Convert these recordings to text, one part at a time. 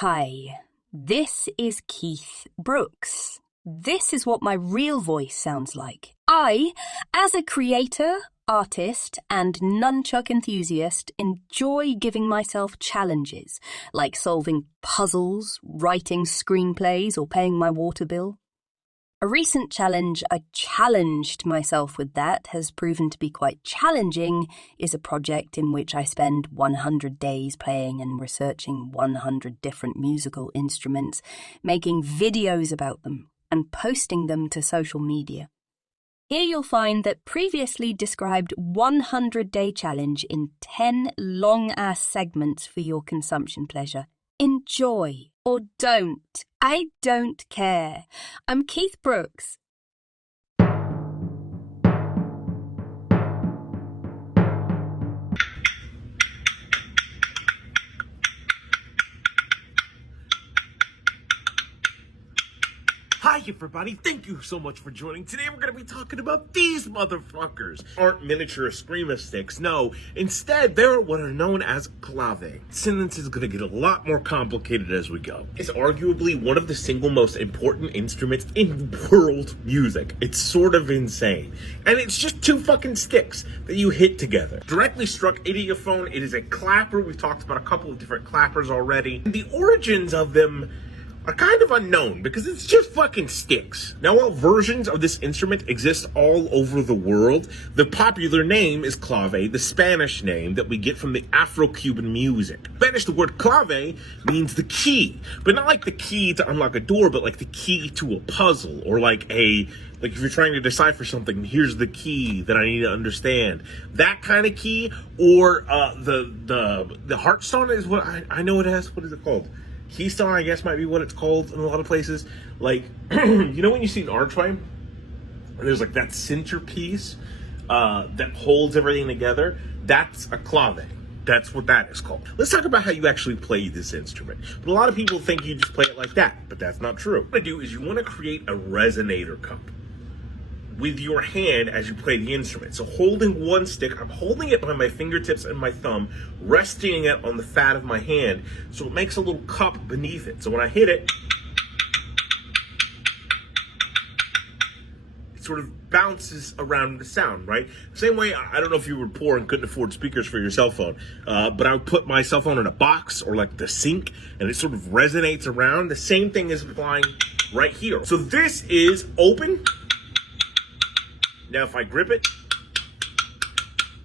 Hi, this is Keith Brooks. This is what my real voice sounds like. I, as a creator, artist, and nunchuck enthusiast, enjoy giving myself challenges, like solving puzzles, writing screenplays, or paying my water bill. A recent challenge I challenged myself with that has proven to be quite challenging is a project in which I spend 100 days playing and researching 100 different musical instruments, making videos about them, and posting them to social media. Here you'll find that previously described 100-day challenge in 10 long-ass segments for your consumption pleasure. Enjoy or don't. I don't care. I'm Keith Brooks. Hi everybody, thank you so much for joining. Today we're going to be talking about these motherfuckers. Aren't miniature Screama sticks, no. Instead, they're what are known as clave. Sentence is going to get a lot more complicated as we go. It's arguably one of the single most important instruments in world music. It's sort of insane. And it's just two fucking sticks that you hit together. Directly struck into your phone, it is a clapper. We've talked about a couple of different clappers already. And the origins of them are kind of unknown because it's just fucking sticks. Now, while versions of this instrument exist all over the world, the popular name is clave, the Spanish name that we get from the Afro-Cuban music. In Spanish, the word clave means the key, but not like the key to unlock a door, but like the key to a puzzle, or like if you're trying to decipher something, here's the key that I need to understand. That kind of key, or the heartstone is what I know it as. What is it called? Keystone, I guess, might be what it's called in a lot of places. Like, you know when you see an archway, and there's like that centerpiece that holds everything together? That's a clave. That's what that is called. Let's talk about how you actually play this instrument. But a lot of people think you just play it like that, but that's not true. What you want to do is you want to create a resonator cup with your hand as you play the instrument. So holding one stick, I'm holding it by my fingertips and my thumb, resting it on the fat of my hand, so it makes a little cup beneath it. So when I hit it, it sort of bounces around the sound, right? Same way, I don't know if you were poor and couldn't afford speakers for your cell phone, but I would put my cell phone in a box or like the sink, and it sort of resonates around. The same thing is applying right here. So this is open. Now, if I grip it,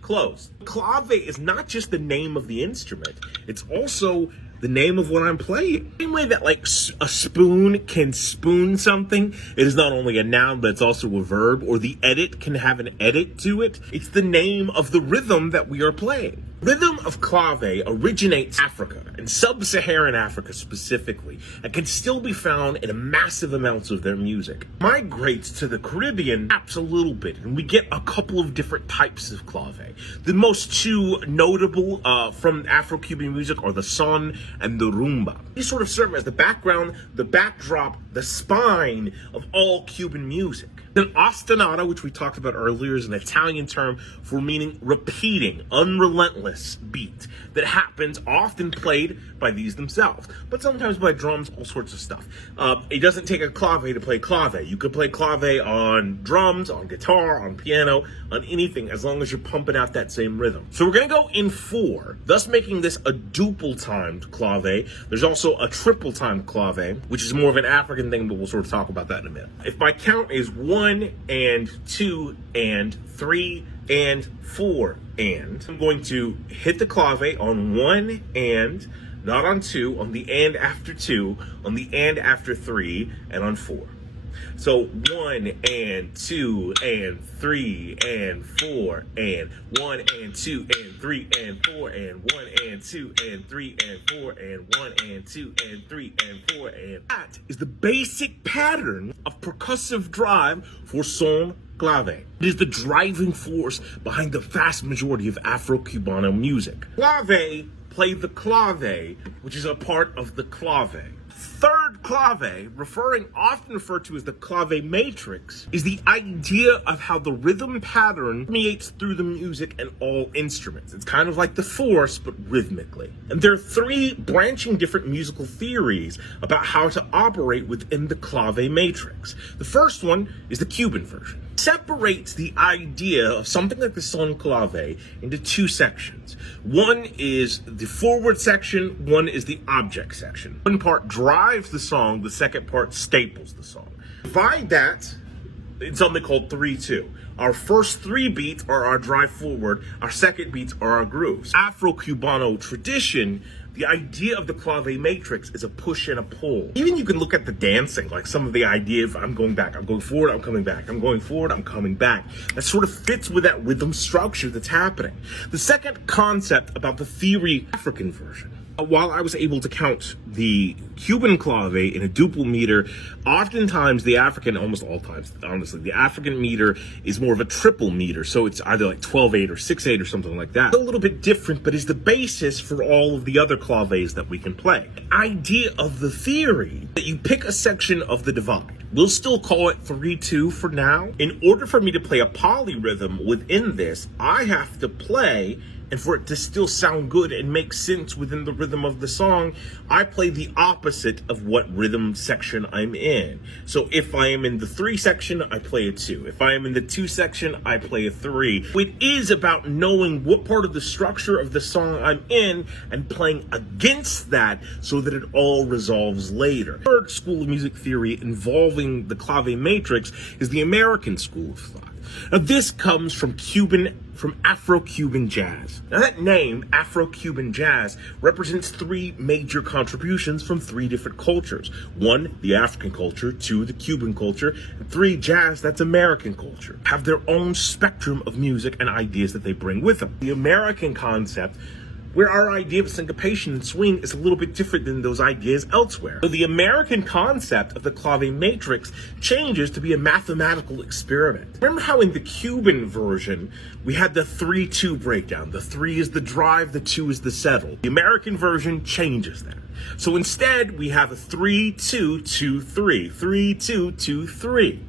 close. Clave is not just the name of the instrument. It's also the name of what I'm playing. Same way that like a spoon can spoon something, it is not only a noun, but it's also a verb, or the edit can have an edit to it. It's the name of the rhythm that we are playing. Rhythm of clave originates in Africa, and sub-Saharan Africa specifically, and can still be found in massive amounts of their music. Migrates to the Caribbean perhaps a little bit, and we get a couple of different types of clave. The most two notable from Afro-Cuban music are the son and the rumba. These sort of serve as the background, the backdrop, the spine of all Cuban music. Then ostinato, which we talked about earlier, is an Italian term for meaning repeating, unrelentless beat that happens, often played by these themselves, but sometimes by drums, all sorts of stuff. It doesn't take a clave to play clave. You could play clave on drums, on guitar, on piano, on anything, as long as you're pumping out that same rhythm. So we're going to go in 4, thus making this a duple-timed clave. There's also a triple-timed clave, which is more of an African thing, but we'll sort of talk about that in a minute. If my count is 1 and 2 and 3 and 4 and, I'm going to hit the clave on 1 and, not on 2, on the and after 2, on the and after 3, and on 4. So 1 and 2 and 3 and 4 and 1 and 2 and 3 and 4 and 1 and 2 and 3 and 4 and 1 and 2 and 3 and 4 and that is the basic pattern of percussive drive for son clave. It is the driving force behind the vast majority of Afro-Cubano music. Clave play the clave, which is a part of the clave. third clave, often referred to as the clave matrix, is the idea of how the rhythm pattern permeates through the music and all instruments. It's kind of like the force, but rhythmically. And there are three branching different musical theories about how to operate within the clave matrix. The first one is the Cuban version. It separates the idea of something like the son clave into two sections. One is the forward section, one is the object section. One part drives the song, the second part staples the song. Divide that in something called 3-2. Our first three beats are our drive forward, our second beats are our grooves. Afro-Cubano tradition, the idea of the clave matrix is a push and a pull. Even you can look at the dancing, like some of the idea of I'm going back, I'm going forward, I'm coming back, I'm going forward, I'm coming back. That sort of fits with that rhythm structure that's happening. The second concept about the theory African version. While I was able to count the Cuban clave in a duple meter, oftentimes the African, almost all times, honestly, the African meter is more of a triple meter. So it's either like 12/8 or 6/8 or something like that. It's a little bit different, but is the basis for all of the other claves that we can play. The idea of the theory that you pick a section of the divide. We'll still call it 3-2 for now. In order for me to play a polyrhythm within this, I have to play, and for it to still sound good and make sense within the rhythm of the song, I play the opposite of what rhythm section I'm in. So if I am in the 3 section, I play a 2. If I am in the 2 section, I play a 3. It is about knowing what part of the structure of the song I'm in and playing against that so that it all resolves later. The third school of music theory involving the clave matrix is the American school of thought. Now this comes from Afro-Cuban jazz. Now that name, Afro-Cuban jazz, represents 3 major contributions from 3 different cultures. 1, the African culture, 2, the Cuban culture, and 3, jazz, that's American culture. Have their own spectrum of music and ideas that they bring with them. The American concept, where our idea of syncopation and swing is a little bit different than those ideas elsewhere. So the American concept of the clave matrix changes to be a mathematical experiment. Remember how in the Cuban version, we had the 3-2 breakdown. The 3 is the drive, the 2 is the settle. The American version changes that. So instead, we have a 3-2-2-3, 3-2-2-3,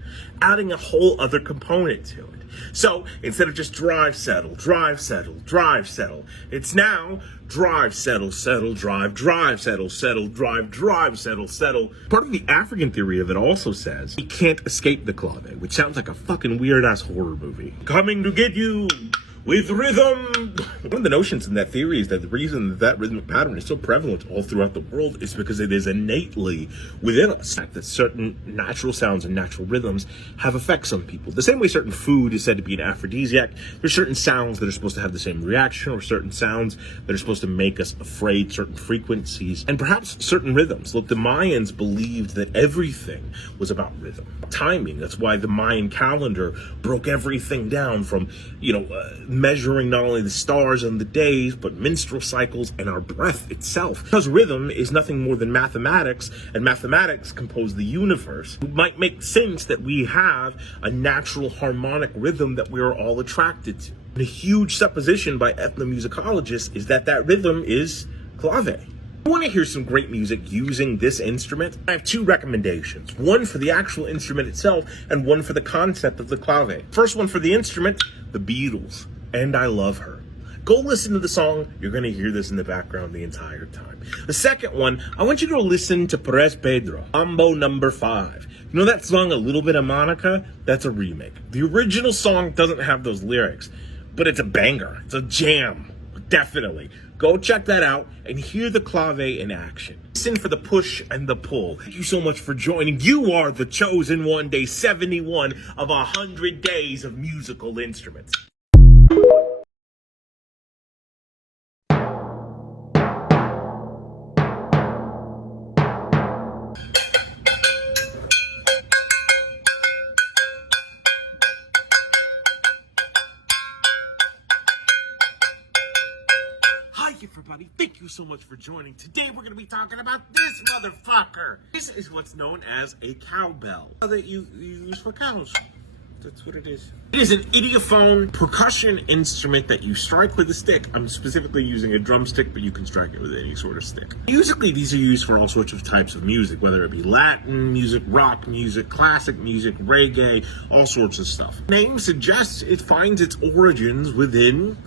adding a whole other component to it. So instead of just drive, settle, drive, settle, drive, settle, it's now drive, settle, settle, drive, settle, settle, drive, settle, settle. Part of the African theory of it also says you can't escape the clave, which sounds like a fucking weird-ass horror movie. Coming to get you with rhythm. One of the notions in that theory is that the reason that rhythmic pattern is so prevalent all throughout the world is because it is innately within us. That certain natural sounds and natural rhythms have effects on people. The same way certain food is said to be an aphrodisiac, there's certain sounds that are supposed to have the same reaction, or certain sounds that are supposed to make us afraid, certain frequencies, and perhaps certain rhythms. Look, the Mayans believed that everything was about rhythm, timing. That's why the Mayan calendar broke everything down from, measuring not only the stars and the days, but menstrual cycles and our breath itself. Because rhythm is nothing more than mathematics, and mathematics compose the universe, it might make sense that we have a natural harmonic rhythm that we are all attracted to. And a huge supposition by ethnomusicologists is that that rhythm is clave. I want to hear some great music using this instrument. I have 2 recommendations. One for the actual instrument itself, and one for the concept of the clave. First one for the instrument, the Beatles. And I Love Her. Go listen to the song. You're going to hear this in the background the entire time. The second one, I want you to listen to Perez Pedro, Mambo No. 5. You know that song, A Little Bit of Monica? That's a remake. The original song doesn't have those lyrics, but it's a banger. It's a jam. Definitely. Go check that out and hear the clave in action. Listen for the push and the pull. Thank you so much for joining. You are the chosen one, day 71 of 100 days of musical instruments. Everybody, thank you so much for joining. Today we're going to be talking about this motherfucker. This is what's known as a cowbell that you use for cows. That's what it is. It is an idiophone percussion instrument that you strike with a stick. I'm specifically using a drumstick, but you can strike it with any sort of stick. Musically, these are used for all sorts of types of music, whether it be Latin music, rock music, classic music, reggae, all sorts of stuff. The name suggests it finds its origins within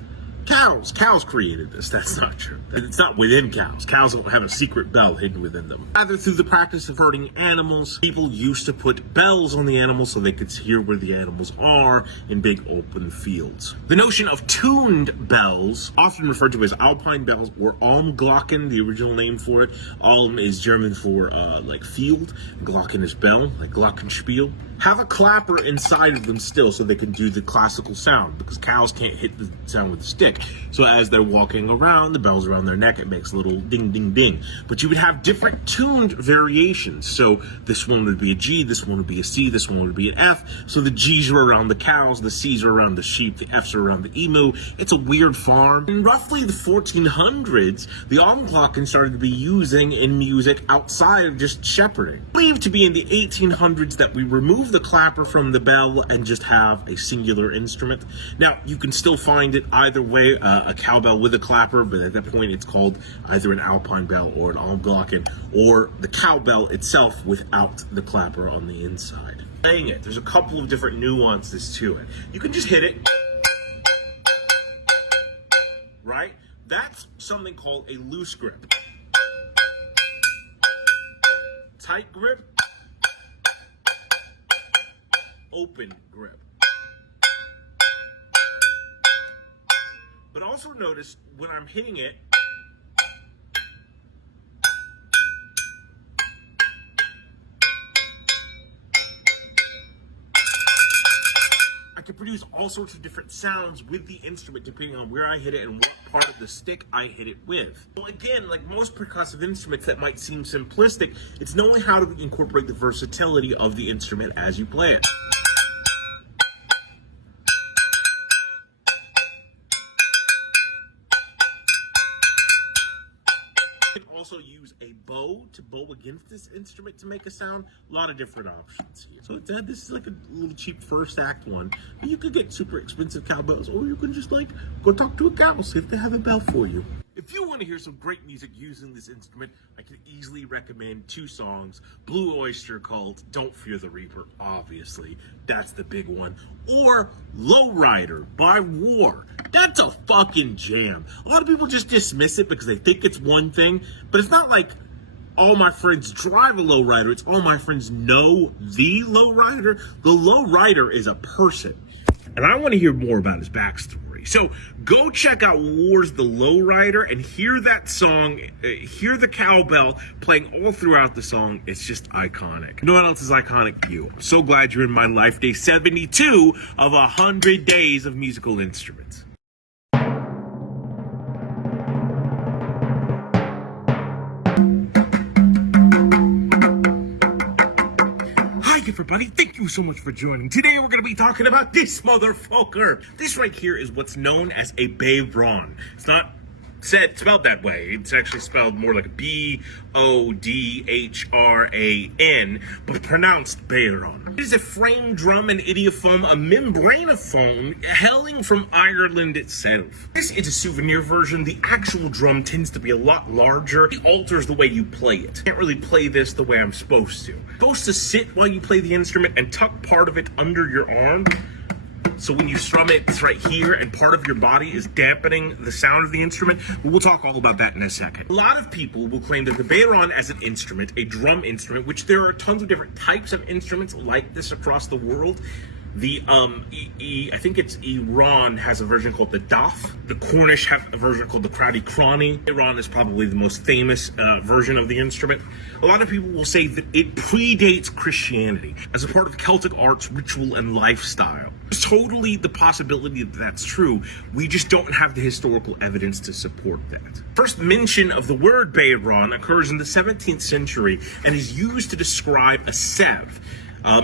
cows. Cows created this. That's not true. It's not within cows. Cows don't have a secret bell hidden within them. Rather, through the practice of herding animals, people used to put bells on the animals so they could hear where the animals are in big open fields. The notion of tuned bells, often referred to as alpine bells or Almglocken, the original name for it. Alm is German for like field. Glocken is bell, like glockenspiel. Have a clapper inside of them still so they can do the classical sound, because cows can't hit the sound with a stick. So as they're walking around, the bells around their neck, it makes a little ding, ding, ding. But you would have different tuned variations. So this one would be a G, this one would be a C, this one would be an F. So the G's are around the cows, the C's are around the sheep, the F's are around the emu. It's a weird farm. In roughly the 1400s, the Almglocken started to be using in music outside of just shepherding. Believed to be in the 1800s that we removed the clapper from the bell and just have a singular instrument. Now, you can still find it either way, a cowbell with a clapper, but at that point it's called either an alpine bell or an Almglocken, or the cowbell itself without the clapper on the inside. Playing it, there's a couple of different nuances to it. You can just hit it, right? That's something called a loose grip. Tight grip, open grip. But also notice when I'm hitting it, I can produce all sorts of different sounds with the instrument depending on where I hit it and what part of the stick I hit it with. Well, again, like most percussive instruments that might seem simplistic, it's knowing how to incorporate the versatility of the instrument as you play it. You can also use a bow to bow against this instrument to make a sound. A lot of different options here. So this is like a little cheap first act one. But you could get super expensive cowbells, or you can just like go talk to a cow, see if they have a bell for you. If you want to hear some great music using this instrument, I can easily recommend two songs. Blue Oyster Cult, Don't Fear the Reaper, obviously. That's the big one. Or Lowrider by War. That's a fucking jam. A lot of people just dismiss it because they think it's one thing, but it's not like all my friends drive a lowrider. It's all my friends know the lowrider. The lowrider is a person, and I want to hear more about his backstory. So go check out War's The Lowrider and hear that song, hear the cowbell playing all throughout the song. It's just iconic. You know what else is iconic? You. I'm so glad you're in my life. Day 72 of 100 days of musical instruments. Everybody, thank you so much for joining. Today we're going to be talking about this motherfucker. This right here is what's known as a Bayron. It's not spelled that way. It's actually spelled more like B-O-D-H-R-A-N, but pronounced Bayron. It is a frame drum, an idiophone, a membranophone, hailing from Ireland itself. This is a souvenir version. The actual drum tends to be a lot larger. It alters the way you play it. I can't really play this the way I'm supposed to. You're supposed to sit while you play the instrument and tuck part of it under your arm. So when you strum it, it's right here, and part of your body is dampening the sound of the instrument. But we'll talk all about that in a second. A lot of people will claim that the Bayron as an instrument, a drum instrument, which there are tons of different types of instruments like this across the world. The, I think it's Iran has a version called the Daf. The Cornish have a version called the Crowdy Crony. Iran is probably the most famous version of the instrument. A lot of people will say that it predates Christianity as a part of Celtic arts, ritual, and lifestyle. It's totally the possibility that that's true. We just don't have the historical evidence to support that. First mention of the word Bayron occurs in the 17th century and is used to describe a sieve.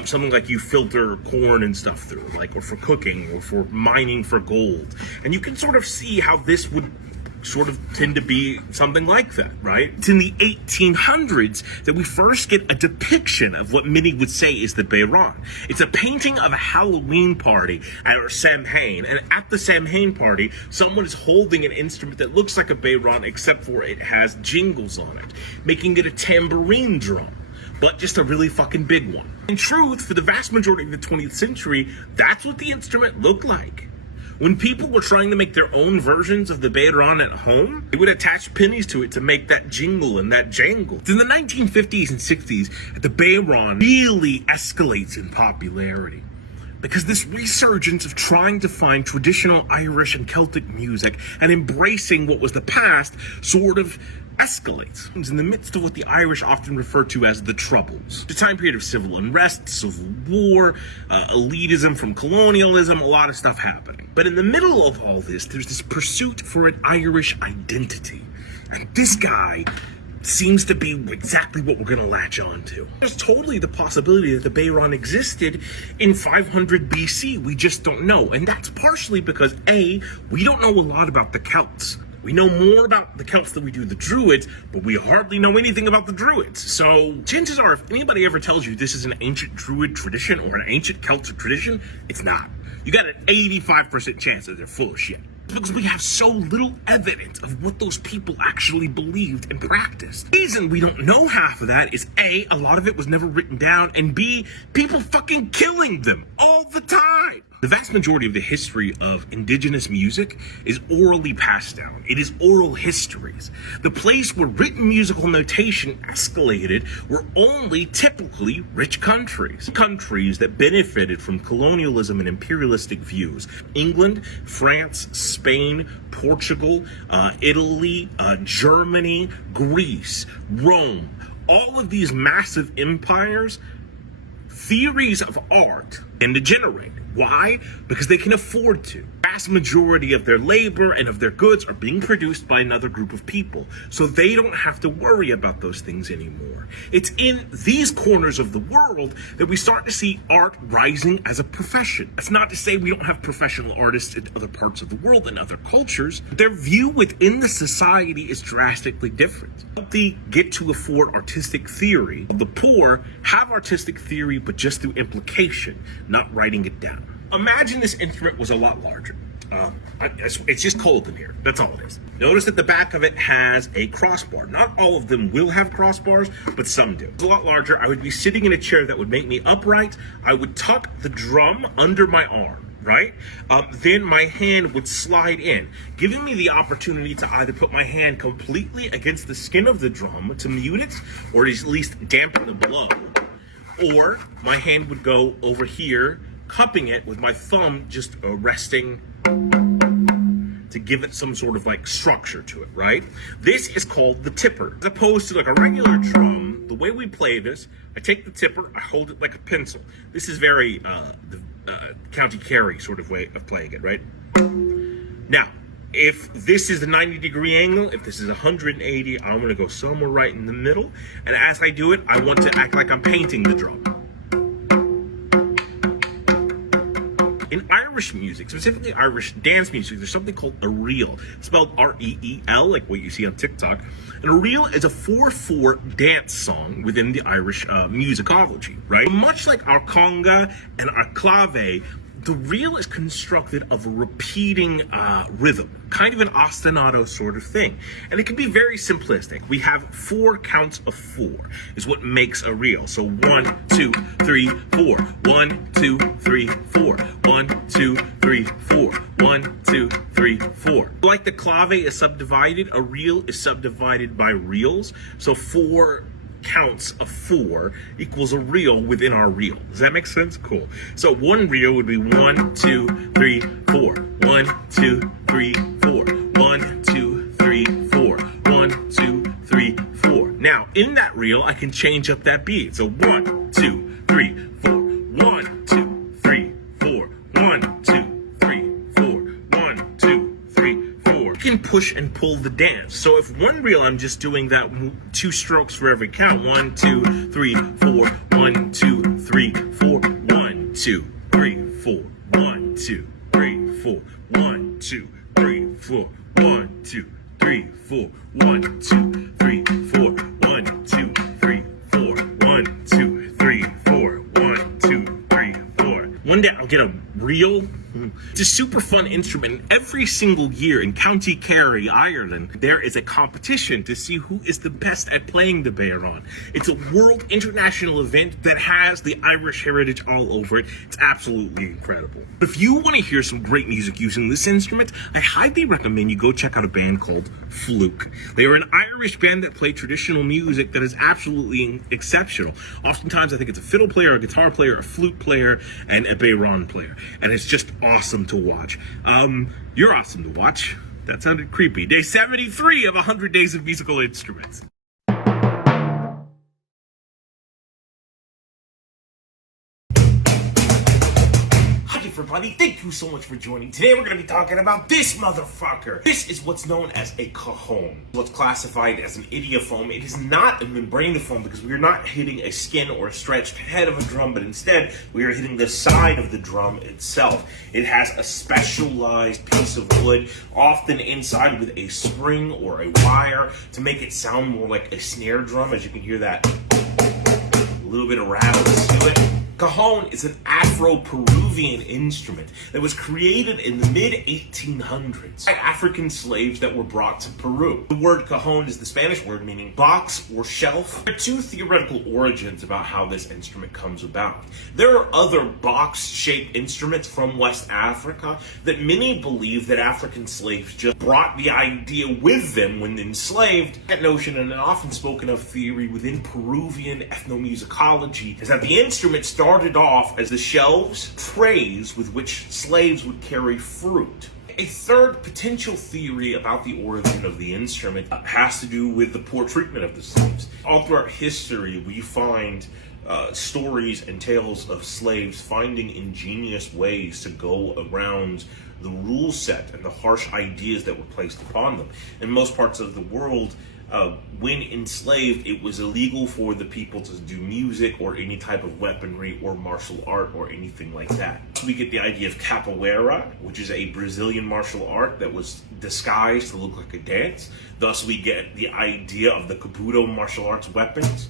Something like you filter corn and stuff through, like, or for cooking, or for mining for gold. And you can sort of see how this would sort of tend to be something like that, right? It's in the 1800s that we first get a depiction of what many would say is the Beiran. It's a painting of a Halloween party at Samhain, and at the Samhain party, someone is holding an instrument that looks like a Beiran, except for it has jingles on it, making it a tambourine drum, but just a really fucking big one. In truth, for the vast majority of the 20th century, that's what the instrument looked like. When people were trying to make their own versions of the Beiran at home, they would attach pennies to it to make that jingle and that jangle. In the 1950s and 60s, the Beiran really escalates in popularity, because this resurgence of trying to find traditional Irish and Celtic music and embracing what was the past sort of escalates in the midst of what the Irish often refer to as the Troubles. The time period of civil unrest, civil war, elitism from colonialism, a lot of stuff happening. But in the middle of all this, there's this pursuit for an Irish identity. And this guy seems to be exactly what we're going to latch on to. There's totally the possibility that the Beiran existed in 500 BC. We just don't know. And that's partially because, A, we don't know a lot about the Celts. We know more about the Celts than we do the Druids, but we hardly know anything about the Druids. So chances are, if anybody ever tells you this is an ancient Druid tradition or an ancient Celtic tradition, it's not. You got an 85% chance that they're full of shit, because we have so little evidence of what those people actually believed and practiced. The reason we don't know half of that is A, a lot of it was never written down, and B, people fucking killing them all the time. The vast majority of the history of indigenous music is orally passed down. It is oral histories. The place where written musical notation escalated were only typically rich countries. Countries that benefited from colonialism and imperialistic views. England, France, Spain, Portugal, Italy, Germany, Greece, Rome. All of these massive empires, theories of art tend to generate. Why? Because they can afford to. The vast majority of their labor and of their goods are being produced by another group of people, so they don't have to worry about those things anymore. It's in these corners of the world that we start to see art rising as a profession. That's not to say we don't have professional artists in other parts of the world and other cultures. Their view within the society is drastically different. Wealthy get to afford artistic theory. The poor have artistic theory, but just through implication, not writing it down. Imagine this instrument was a lot larger. It's just cold in here. That's all it is. Notice that the back of it has a crossbar. Not all of them will have crossbars, but some do. It's a lot larger. I would be sitting in a chair that would make me upright. I would tuck the drum under my arm, right? Then my hand would slide in, giving me the opportunity to either put my hand completely against the skin of the drum to mute it, or at least dampen the blow. Or my hand would go over here, cupping it with my thumb just resting to give it some sort of like structure to it, right? This is called the tipper. As opposed to like a regular drum, the way we play this, I take the tipper, I hold it like a pencil. This is very the County Kerry sort of way of playing it, right? Now, if this is the 90-degree angle, if this is 180, I'm gonna go somewhere right in the middle. And as I do it, I want to act like I'm painting the drum. In Irish music, specifically Irish dance music, there's something called a reel, spelled R-E-E-L, like what you see on TikTok. And a reel is a 4/4 dance song within the Irish musicology, right? Much like our conga and our clave, the reel is constructed of a repeating rhythm, kind of an ostinato sort of thing. And it can be very simplistic. We have 4 counts of 4 is what makes a reel. So 1, 2, 3, 4. 1, 2, 3, 4. 1, 2, 3, 4. 1, 2, 3, 4. Like the clave is subdivided, a reel is subdivided by reels. So 4 counts of 4 equals a reel within our reel. Does that make sense? Cool. So one reel would be 1, 2, 3, 4. 1, 2, 3, 4. 1, 2, 3, 4. 1, 2, 3, 4. Now, in that reel, I can change up that beat. So 1, 2, 3, 4. 1, 2, 3, 4. 1, 2, 3, 4. 1, 2, 3, 4. You can push and pull the dance. So if one reel, I'm just doing that 2 strokes for every count. 1, 2, 3, 4. 1, 2, 3, 4. 1, 2, 3, 4. 1, 2, 3, 4. 1, 2, 3, 4. 1, 2, 3, 4. 1, 2, 3, 4. 1, 2, 3, 4. 1, 2, 3, 4. 1, 2, 3, 4. One day I'll get a real. It's a super fun instrument. Every single year in County Kerry, Ireland, there is a competition to see who is the best at playing the Béarán. It's a world international event that has the Irish heritage all over it. It's absolutely incredible. If you want to hear some great music using this instrument, I highly recommend you go check out a band called Fluke. They are an Irish band that play traditional music that is absolutely exceptional. Oftentimes I think it's a fiddle player, a guitar player, a flute player, and a Béarán player. And it's just awesome to watch. You're awesome to watch. That sounded creepy. Day 73 of 100 Days of Musical Instruments. Everybody, thank you so much for joining. Today we're going to be talking about this motherfucker. This is what's known as a cajon. What's classified as an idiophone. It is not a membranophone because we are not hitting a skin or a stretched head of a drum, but instead we are hitting the side of the drum itself. It has a specialized piece of wood, often inside with a spring or a wire, to make it sound more like a snare drum. As you can hear that, a little bit of rattle to it. Cajon is an Afro-Peruvian instrument that was created in the mid-1800s by African slaves that were brought to Peru. The word cajon is the Spanish word meaning box or shelf. There are two theoretical origins about how this instrument comes about. There are other box-shaped instruments from West Africa that many believe that African slaves just brought the idea with them when enslaved. That notion, and an often spoken of theory within Peruvian ethnomusicology, is that the instrument started off as the shelves, trays with which slaves would carry fruit. A third potential theory about the origin of the instrument has to do with the poor treatment of the slaves. All throughout history, we find stories and tales of slaves finding ingenious ways to go around the rule set and the harsh ideas that were placed upon them. In most parts of the world, when enslaved, it was illegal for the people to do music or any type of weaponry or martial art or anything like that. We get the idea of capoeira, which is a Brazilian martial art that was disguised to look like a dance. Thus, we get the idea of the kabuto martial arts weapons.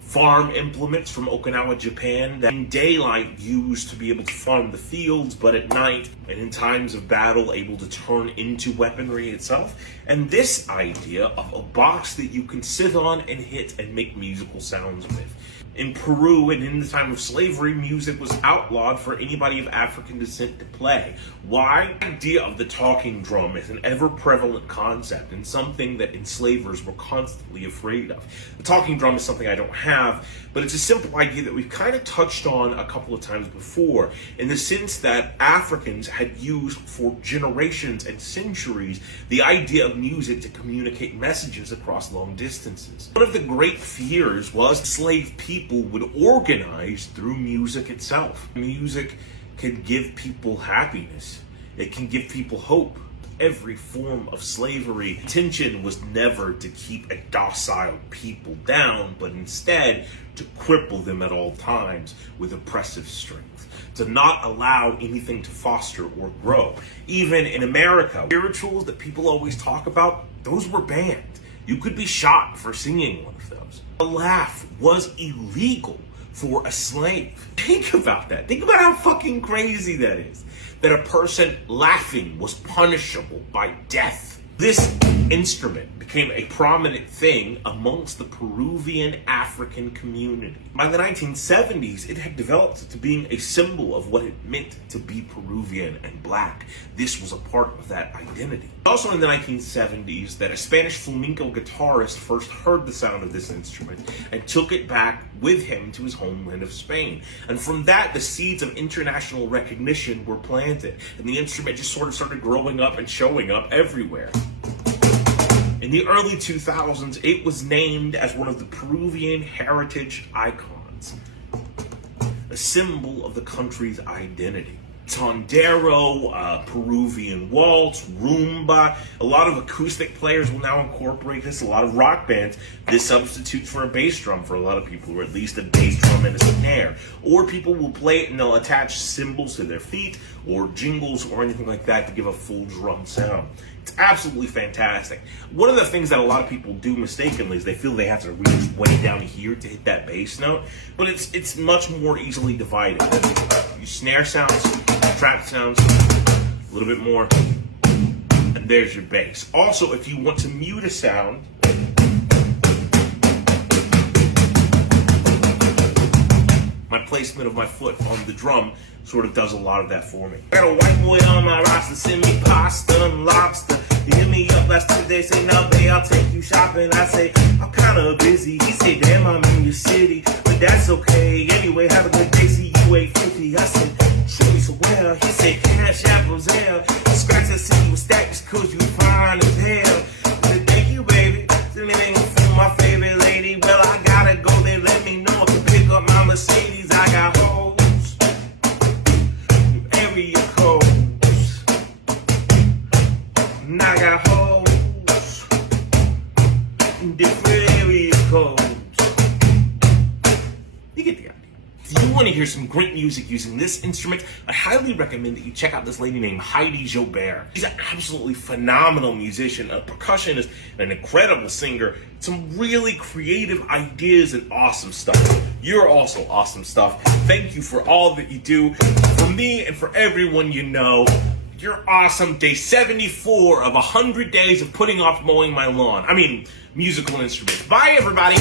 Farm implements from Okinawa, Japan, that in daylight used to be able to farm the fields, but at night and in times of battle able to turn into weaponry itself. And this idea of a box that you can sit on and hit and make musical sounds with. In Peru and in the time of slavery, music was outlawed for anybody of African descent to play. Why? The idea of the talking drum is an ever-prevalent concept and something that enslavers were constantly afraid of. The talking drum is something I don't have, but it's a simple idea that we've kind of touched on a couple of times before, in the sense that Africans had used for generations and centuries the idea of music to communicate messages across long distances. One of the great fears was slave people would organize through music itself. Music can give people happiness. It can give people hope. Every form of slavery, intention was never to keep a docile people down, but instead to cripple them at all times with oppressive strength, to not allow anything to foster or grow. Even in America, spirituals that people always talk about, those were banned. You could be shot for singing one of those. A laugh was illegal for a slave. Think about that. Think about how fucking crazy that is. That a person laughing was punishable by death. This instrument became a prominent thing amongst the Peruvian African community. By the 1970s, it had developed to being a symbol of what it meant to be Peruvian and black. This was a part of that identity. Also in the 1970s, that a Spanish flamenco guitarist first heard the sound of this instrument and took it back with him to his homeland of Spain. And from that, the seeds of international recognition were planted, and the instrument just sort of started growing up and showing up everywhere. In the early 2000s, it was named as one of the Peruvian heritage icons, a symbol of the country's identity. Tondero, Peruvian waltz, rumba. A lot of acoustic players will now incorporate this. A lot of rock bands, this substitutes for a bass drum for a lot of people, or at least a bass drum and a snare. Or people will play it and they'll attach cymbals to their feet, or jingles, or anything like that to give a full drum sound. It's absolutely fantastic. One of the things that a lot of people do mistakenly is they feel they have to reach way down here to hit that bass note, but it's much more easily divided. You snare sounds, trap sounds, a little bit more, and there's your bass. Also, if you want to mute a sound, my placement of my foot on the drum sort of does a lot of that for me. I got a white boy on my roster, send me pasta and lobster. He hit me up last Tuesday, say, no, babe, I'll take you shopping. I say, I'm kinda busy. He say, damn, I'm in your city, but that's okay. Anyway, have a good day, see you 850. I said, treat me so well. He said, cash app Roselle. Scratch that city with stacks, cause you fine as hell. I said, thank you, baby. Anything for my favorite lady. Well, I gotta go there, let me know I can pick up my Mercedes. I got hoes, area codes, and I got hoes, different area codes. You get the idea. If you want to hear some great music using this instrument, I highly recommend that you check out this lady named Heidi Jobert. She's an absolutely phenomenal musician, a percussionist, and an incredible singer. Some really creative ideas and awesome stuff. You're also awesome stuff. Thank you for all that you do. For me and for everyone you know, you're awesome. Day 74 of 100 days of putting off mowing my lawn. I mean, musical instruments. Bye, everybody.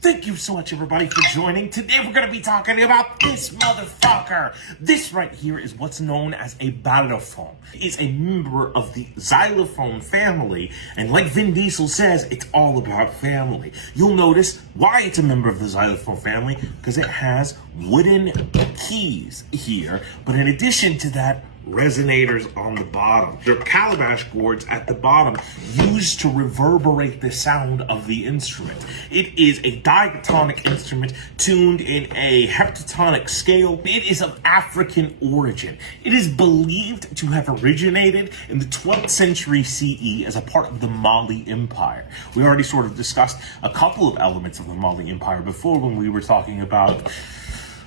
Thank you so much, everybody, for joining. Today, we're going to be talking about this motherfucker. This right here is what's known as a balafon. It's a member of the xylophone family, and like Vin Diesel says, it's all about family. You'll notice why it's a member of the xylophone family, because it has wooden keys here, but in addition to that, resonators on the bottom. They're calabash gourds at the bottom used to reverberate the sound of the instrument. It is a diatonic instrument tuned in a heptatonic scale. It is of African origin. It is believed to have originated in the 12th century CE as a part of the Mali Empire. We already sort of discussed a couple of elements of the Mali Empire before when we were talking about,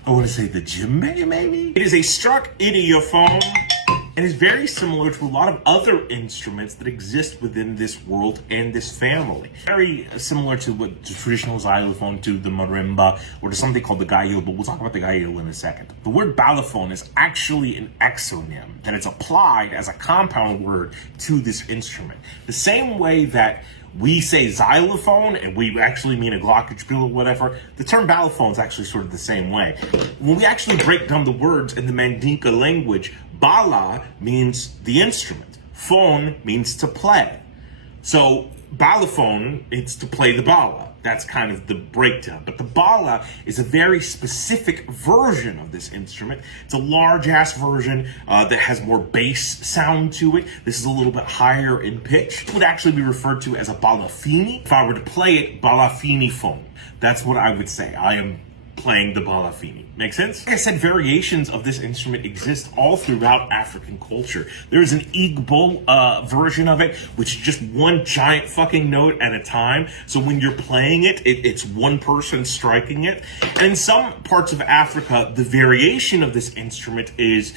I want to say the djembe, maybe? It is a struck idiophone and is very similar to a lot of other instruments that exist within this world and this family. Very similar to what the traditional xylophone, to the marimba, or to something called the gaïl, but we'll talk about the gaïl in a second. The word balafon is actually an exonym that is applied as a compound word to this instrument. The same way that we say xylophone and we actually mean a glockenspiel or whatever, the term balafon is actually sort of the same way. When we actually break down the words in the Mandinka language, bala means the instrument, phone means to play. So balafon, it's to play the bala. That's kind of the breakdown. But the bala is a very specific version of this instrument. It's a large-ass version that has more bass sound to it. This is a little bit higher in pitch. It would actually be referred to as a balafini. If I were to play it, balafini phone. That's what I would say. I am playing the balafini. Make sense? Like I said, variations of this instrument exist all throughout African culture. There's an Igbo version of it, which is just one giant fucking note at a time. So when you're playing it, it's one person striking it. And in some parts of Africa, the variation of this instrument is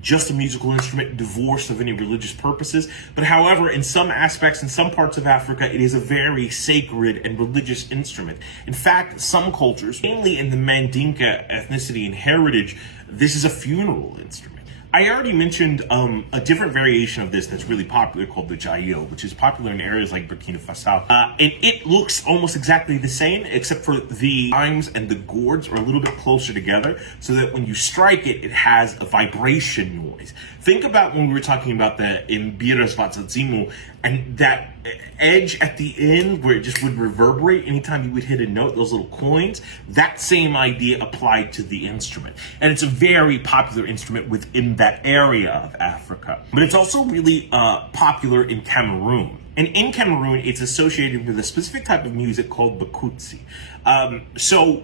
just a musical instrument divorced of any religious purposes. But however, in some aspects, in some parts of Africa, it is a very sacred and religious instrument. In fact, some cultures, mainly in the Mandinka ethnicity and heritage, this is a funeral instrument. I already mentioned a different variation of this that's really popular called the gaïl, which is popular in areas like Burkina Faso. And it looks almost exactly the same, except for the chimes and the gourds are a little bit closer together, so that when you strike it, it has a vibration noise. Think about when we were talking about the Imbiras Vatsazimu, and that edge at the end where it just would reverberate anytime you would hit a note, those little coins. That same idea applied to the instrument. And it's a very popular instrument within that area of Africa. But it's also really popular in Cameroon. And in Cameroon, it's associated with a specific type of music called bakutsi. So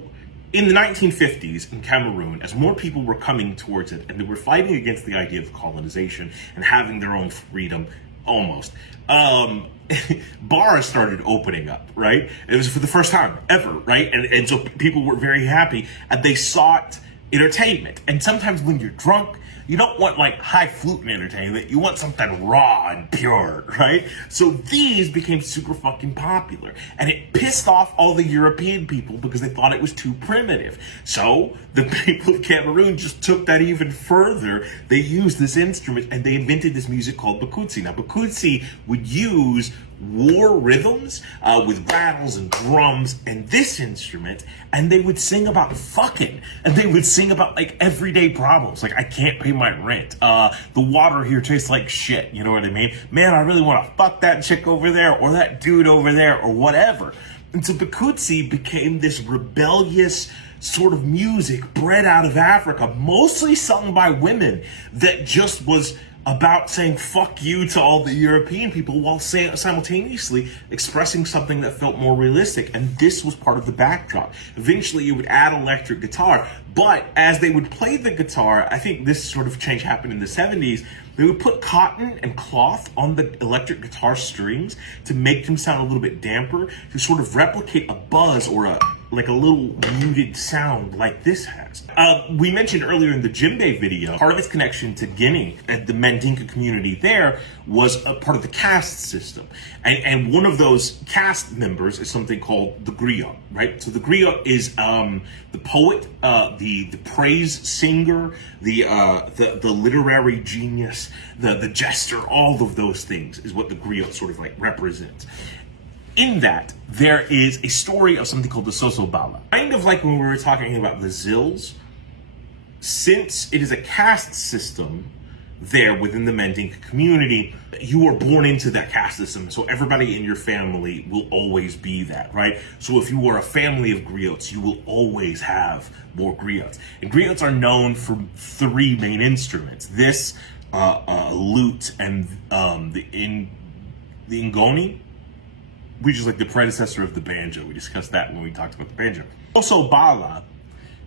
In the 1950s in Cameroon, as more people were coming towards it and they were fighting against the idea of colonization and having their own freedom, almost, bars started opening up, right? It was for the first time ever, right? And so people were very happy and they sought entertainment. And sometimes when you're drunk, you don't want like highfalutin entertainment. You want something raw and pure, right? So these became super fucking popular. And it pissed off all the European people because they thought it was too primitive. So the people of Cameroon just took that even further. They used this instrument and they invented this music called Bakutsi. Now, Bakutsi would use war rhythms with rattles and drums and this instrument, and they would sing about fucking, and they would sing about like everyday problems, like I can't pay my rent, the water here tastes like shit, you know what I mean? Man, I really want to fuck that chick over there or that dude over there or whatever. And so Bakutsi became this rebellious sort of music bred out of Africa, mostly sung by women, that just was about saying fuck you to all the European people while simultaneously expressing something that felt more realistic. And this was part of the backdrop. Eventually you would add electric guitar, but as they would play the guitar, I think this sort of change happened in the 70s, they would put cotton and cloth on the electric guitar strings to make them sound a little bit damper, to sort of replicate a buzz or a little muted sound like this has. We mentioned earlier in the Djembe video, part of its connection to Guinea and the Mandinka community there was a part of the caste system. And one of those caste members is something called the griot, right? So the griot is the poet, the praise singer, the literary genius, the jester, all of those things is what the griot sort of like represents. In that, there is a story of something called the Sosobala. Kind of like when we were talking about the Zills, since it is a caste system there within the Mandinka community, you are born into that caste system. So everybody in your family will always be that, right? So if you are a family of griots, you will always have more griots. And griots are known for three main instruments. This, lute, and the ngoni, which is like the predecessor of the banjo. We discussed that when we talked about the banjo. Sosobala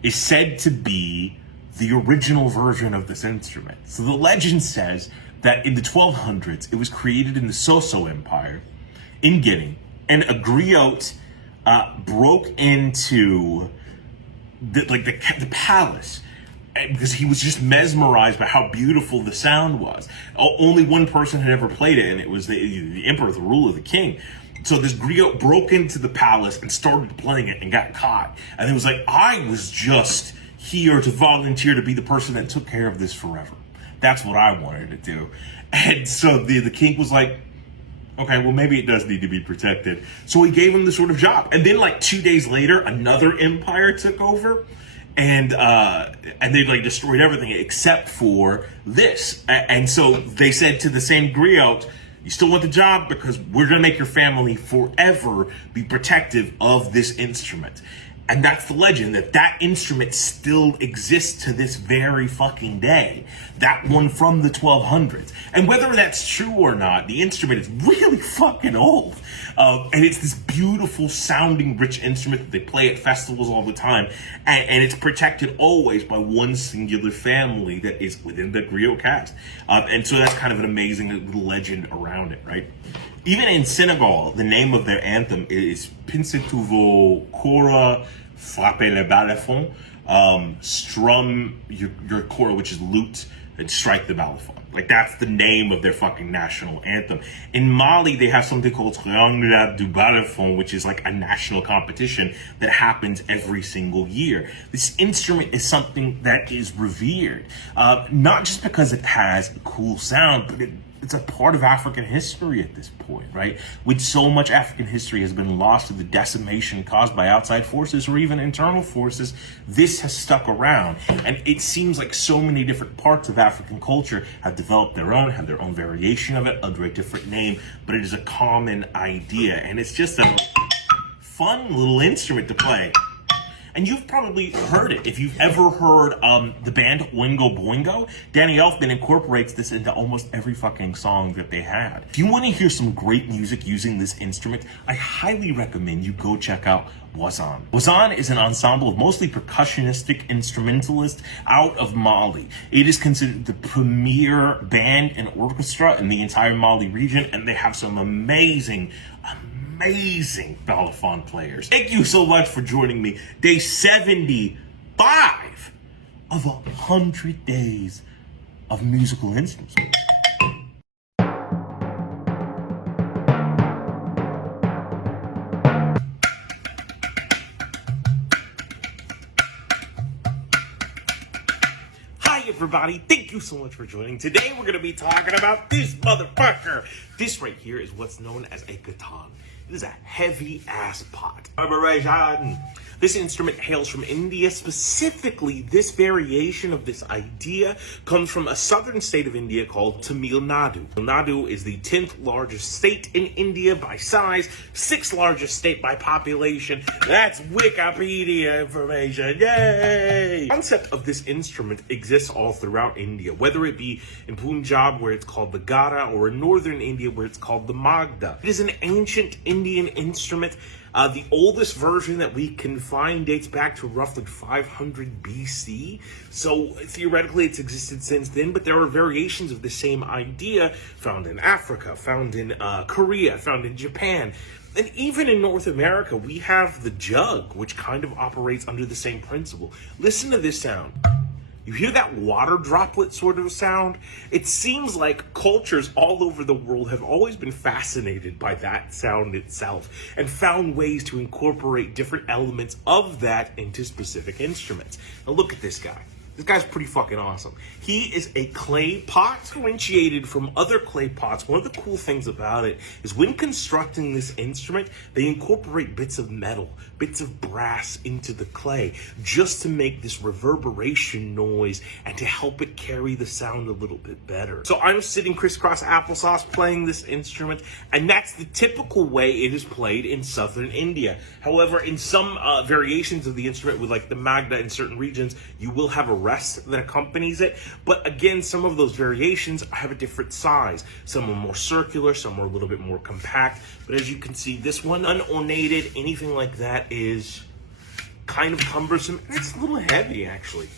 is said to be the original version of this instrument. So the legend says that in the 1200s, it was created in the Soso Empire in Guinea, and a griot broke into the palace because he was just mesmerized by how beautiful the sound was. Only one person had ever played it, and it was the emperor, the ruler, the king. So this griot broke into the palace and started playing it and got caught. And it was like, I was just here to volunteer to be the person that took care of this forever. That's what I wanted to do. And so the king was like, okay, well, maybe it does need to be protected. So he gave him the sort of job. And then like 2 days later, another empire took over. And they like destroyed everything except for this. And so they said to the same griot, you still want the job because we're going to make your family forever be protective of this instrument. And that's the legend, that instrument still exists to this very fucking day. That one from the 1200s. And whether that's true or not, the instrument is really fucking old. And it's this beautiful sounding rich instrument that they play at festivals all the time. And it's protected always by one singular family that is within the griot caste. And so that's kind of an amazing little legend around it, right? Even in Senegal, the name of their anthem is Pinsetuvo Kora Frappe le balafon, strum your kora, which is lute, and strike the balafon. Like, that's the name of their fucking national anthem. In Mali, they have something called Triangle du Balafon, which is like a national competition that happens every single year. This instrument is something that is revered, not just because it has a cool sound, but it's a part of African history at this point, right? With so much African history has been lost to the decimation caused by outside forces or even internal forces, this has stuck around. And it seems like so many different parts of African culture have developed their own, have their own variation of it under a different name, but it is a common idea. And it's just a fun little instrument to play. And you've probably heard it. If you've ever heard the band Oingo Boingo, Danny Elfman incorporates this into almost every fucking song that they had. If you want to hear some great music using this instrument, I highly recommend you go check out Wazan. Wazan is an ensemble of mostly percussionistic instrumentalists out of Mali. It is considered the premier band and orchestra in the entire Mali region, and they have some amazing balafon players. Thank you so much for joining me. Day 75 of 100 days of musical instruments. Hi everybody, thank you so much for joining. Today we're going to be talking about this motherfucker. This right here is what's known as a gatan. It is a heavy ass pot. This instrument hails from India. Specifically, this variation of this idea comes from a southern state of India called Tamil Nadu. Tamil Nadu is the 10th largest state in India by size, 6th largest state by population. That's Wikipedia information. Yay! The concept of this instrument exists all throughout India, whether it be in Punjab where it's called the Gada or in northern India where it's called the Magda. It is an ancient Indian instrument. The oldest version that we can find dates back to roughly 500 BC. So theoretically it's existed since then, but there are variations of the same idea found in Africa, found in Korea, found in Japan. And even in North America, we have the jug, which kind of operates under the same principle. Listen to this sound. You hear that water droplet sort of sound? It seems like cultures all over the world have always been fascinated by that sound itself and found ways to incorporate different elements of that into specific instruments. Now look at this guy. This guy's pretty fucking awesome. He is a clay pot. Differentiated from other clay pots, one of the cool things about it is when constructing this instrument, they incorporate bits of metal, bits of brass into the clay just to make this reverberation noise and to help it carry the sound a little bit better. So I'm sitting crisscross applesauce playing this instrument, and that's the typical way it is played in southern India. However, in some variations of the instrument with like the Magda in certain regions, you will have a rest that accompanies it. But again, some of those variations have a different size. Some are more circular, some are a little bit more compact. But as you can see, this one, unornated, anything like that is kind of cumbersome. And it's a little heavy, actually.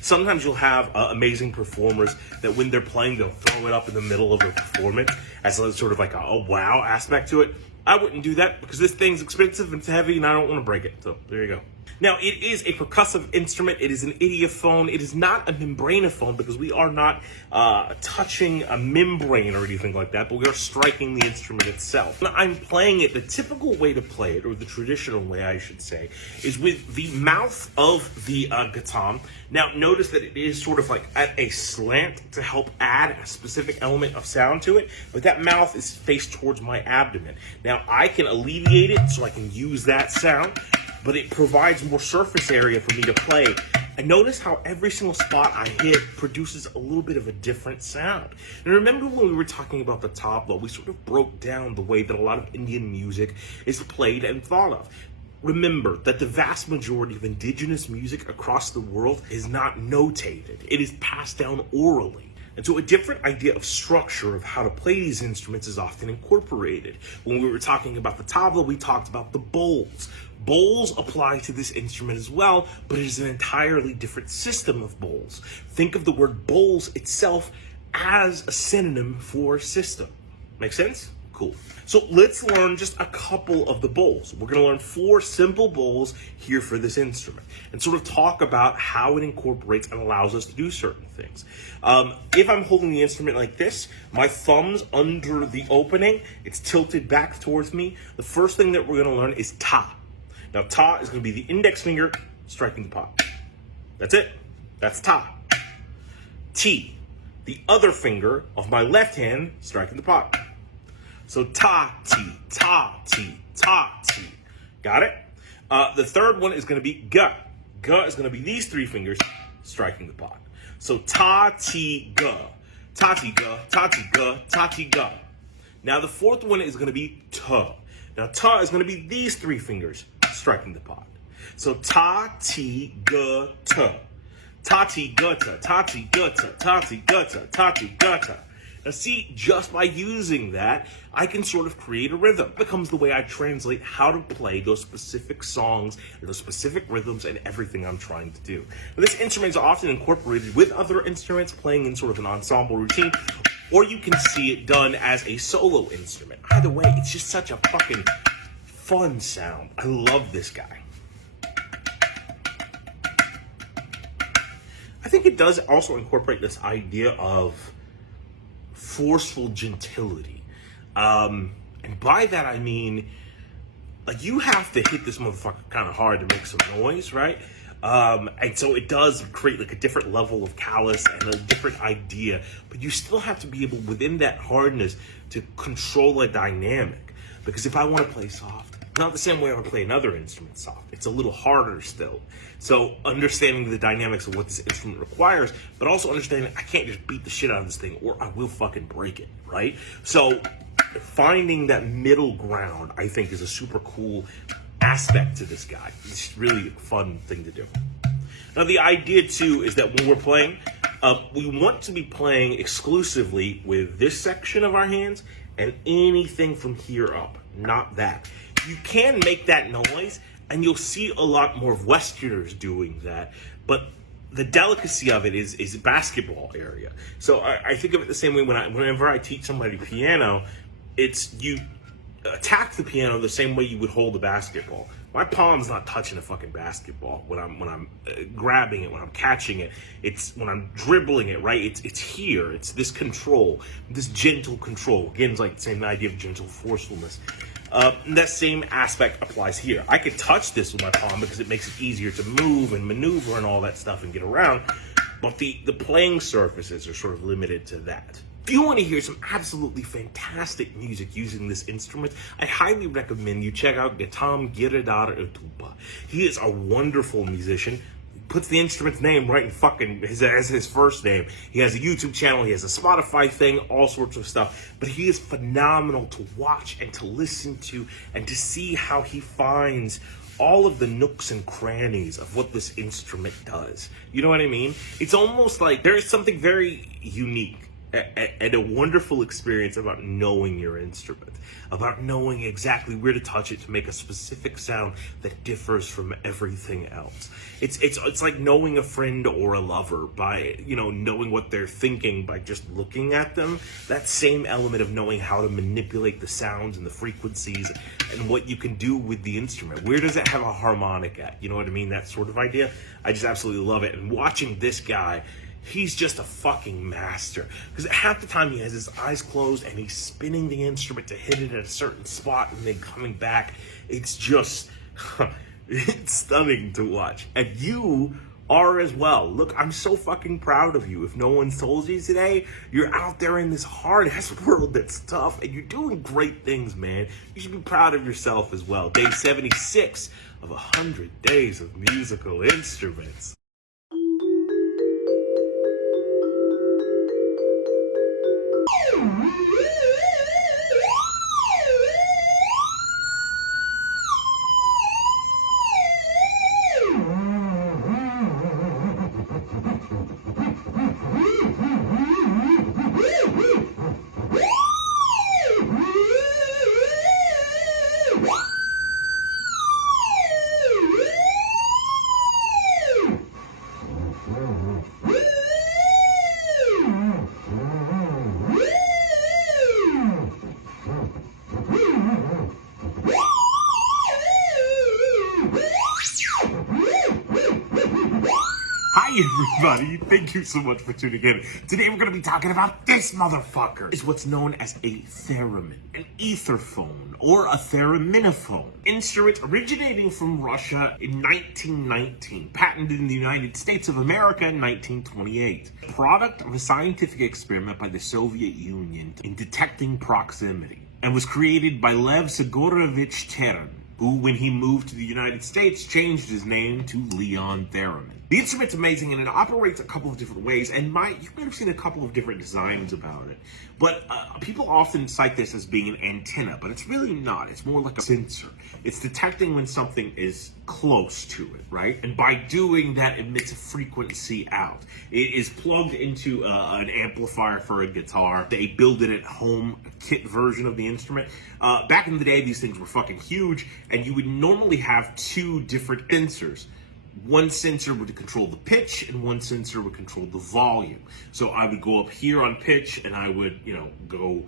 Sometimes you'll have amazing performers that when they're playing, they'll throw it up in the middle of a performance as sort of like a wow aspect to it. I wouldn't do that because this thing's expensive and it's heavy and I don't want to break it. So there you go. Now, it is a percussive instrument. It is an idiophone. It is not a membranophone because we are not touching a membrane or anything like that, but we are striking the instrument itself. When I'm playing it, the typical way to play it, or the traditional way I should say, is with the mouth of the gatan. Now, notice that it is sort of like at a slant to help add a specific element of sound to it, but that mouth is faced towards my abdomen. Now, I can alleviate it so I can use that sound, but it provides more surface area for me to play. And notice how every single spot I hit produces a little bit of a different sound. And remember when we were talking about the tabla, we sort of broke down the way that a lot of Indian music is played and thought of. Remember that the vast majority of indigenous music across the world is not notated. It is passed down orally. And so a different idea of structure of how to play these instruments is often incorporated. When we were talking about the tabla, we talked about the bowls. Bowls apply to this instrument as well, but it is an entirely different system of bowls. Think of the word bowls itself as a synonym for system. Make sense? Cool. So let's learn just a couple of the bowls. We're going to learn 4 simple bowls here for this instrument and sort of talk about how it incorporates and allows us to do certain things. If I'm holding the instrument like this, my thumb's under the opening, it's tilted back towards me. The first thing that we're going to learn is ta. Now ta is going to be the index finger striking the pot. That's it. That's ta. Ti, the other finger of my left hand striking the pot. So ta, ti, ta, ti, ta, ti. Got it? The third one is going to be ga. Ga is going to be these 3 fingers striking the pot. So ta, ti, ga. Ta, ti, ga, ta, ti, ga, ta, ti, ga. Now the fourth one is going to be ta. Now ta is going to be these 3 fingers striking the pot. So ta-ti-ga-ta. Ta-ti-ga-ta, ta-ti-ga-ta, ta-ti-ga-ta, ta-ti-ga-ta. Now see, just by using that, I can sort of create a rhythm. It becomes the way I translate how to play those specific songs and those specific rhythms and everything I'm trying to do. Now, this instrument is often incorporated with other instruments, playing in sort of an ensemble routine, or you can see it done as a solo instrument. Either way, it's just such a fucking fun sound. I love this guy. I think it does also incorporate this idea of forceful gentility. And by that I mean, like, you have to hit this motherfucker kind of hard to make some noise, right? And so it does create like a different level of callous and a different idea, but you still have to be able, within that hardness, to control a dynamic. Because if I want to play soft, not the same way I would play another instrument soft. It's a little harder still. So understanding the dynamics of what this instrument requires, but also understanding I can't just beat the shit out of this thing or I will fucking break it, right? So finding that middle ground, I think, is a super cool aspect to this guy. It's really a fun thing to do. Now the idea too is that when we're playing, we want to be playing exclusively with this section of our hands and anything from here up, not that. You can make that noise, and you'll see a lot more of Westerners doing that, but the delicacy of it is basketball area. So I think of it the same way whenever I teach somebody piano, it's you attack the piano the same way you would hold a basketball. My palm's not touching a fucking basketball when I'm grabbing it, when I'm catching it. It's when I'm dribbling it, right? It's here. It's this control, this gentle control. Again, it's like the same idea of gentle forcefulness. That same aspect applies here. I could touch this with my palm because it makes it easier to move and maneuver and all that stuff and get around. But the playing surfaces are sort of limited to that. If you want to hear some absolutely fantastic music using this instrument, I highly recommend you check out Gautam Giridhar Itupa. He is a wonderful musician. Puts the instrument's name right in fucking as his first name. He has a YouTube channel, he has a Spotify thing, all sorts of stuff. But he is phenomenal to watch and to listen to and to see how he finds all of the nooks and crannies of what this instrument does. You know what I mean? It's almost like there is something very unique and a wonderful experience about knowing your instrument, about knowing exactly where to touch it to make a specific sound that differs from everything else. It's like knowing a friend or a lover by, knowing what they're thinking by just looking at them. That same element of knowing how to manipulate the sounds and the frequencies and what you can do with the instrument. Where does it have a harmonic at? You know what I mean? That sort of idea. I just absolutely love it. And watching this guy, he's just a fucking master. Because half the time he has his eyes closed and he's spinning the instrument to hit it at a certain spot and then coming back. It's just, it's stunning to watch. And you are as well. Look, I'm so fucking proud of you. If no one's told you today, you're out there in this hard-ass world that's tough and you're doing great things, man. You should be proud of yourself as well. Day 76 of 100 days of musical instruments. Everybody, thank you so much for tuning in. Today we're going to be talking about this motherfucker. It's what's known as a theremin, an etherphone, or a thereminaphone. Instrument originating from Russia in 1919, patented in the United States of America in 1928. Product of a scientific experiment by the Soviet Union in detecting proximity, and was created by Lev Sigorovich Terin, who, when he moved to the United States, changed his name to Leon Theremin. The instrument's amazing, and it operates a couple of different ways, and you might have seen a couple of different designs about it. But people often cite this as being an antenna, but it's really not. It's more like a sensor. It's detecting when something is close to it, right? And by doing that, it emits a frequency out. It is plugged into an amplifier for a guitar. They build it at home kit version of the instrument. Back in the day, these things were fucking huge, and you would normally have two different sensors. One sensor would control the pitch and one sensor would control the volume. So I would go up here on pitch and I would, go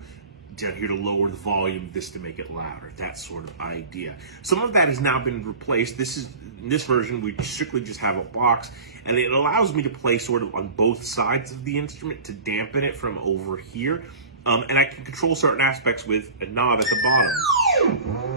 down here to lower the volume, this to make it louder, that sort of idea. Some of that has now been replaced. In this version, we strictly just have a box, and it allows me to play sort of on both sides of the instrument to dampen it from over here. And I can control certain aspects with a knob at the bottom.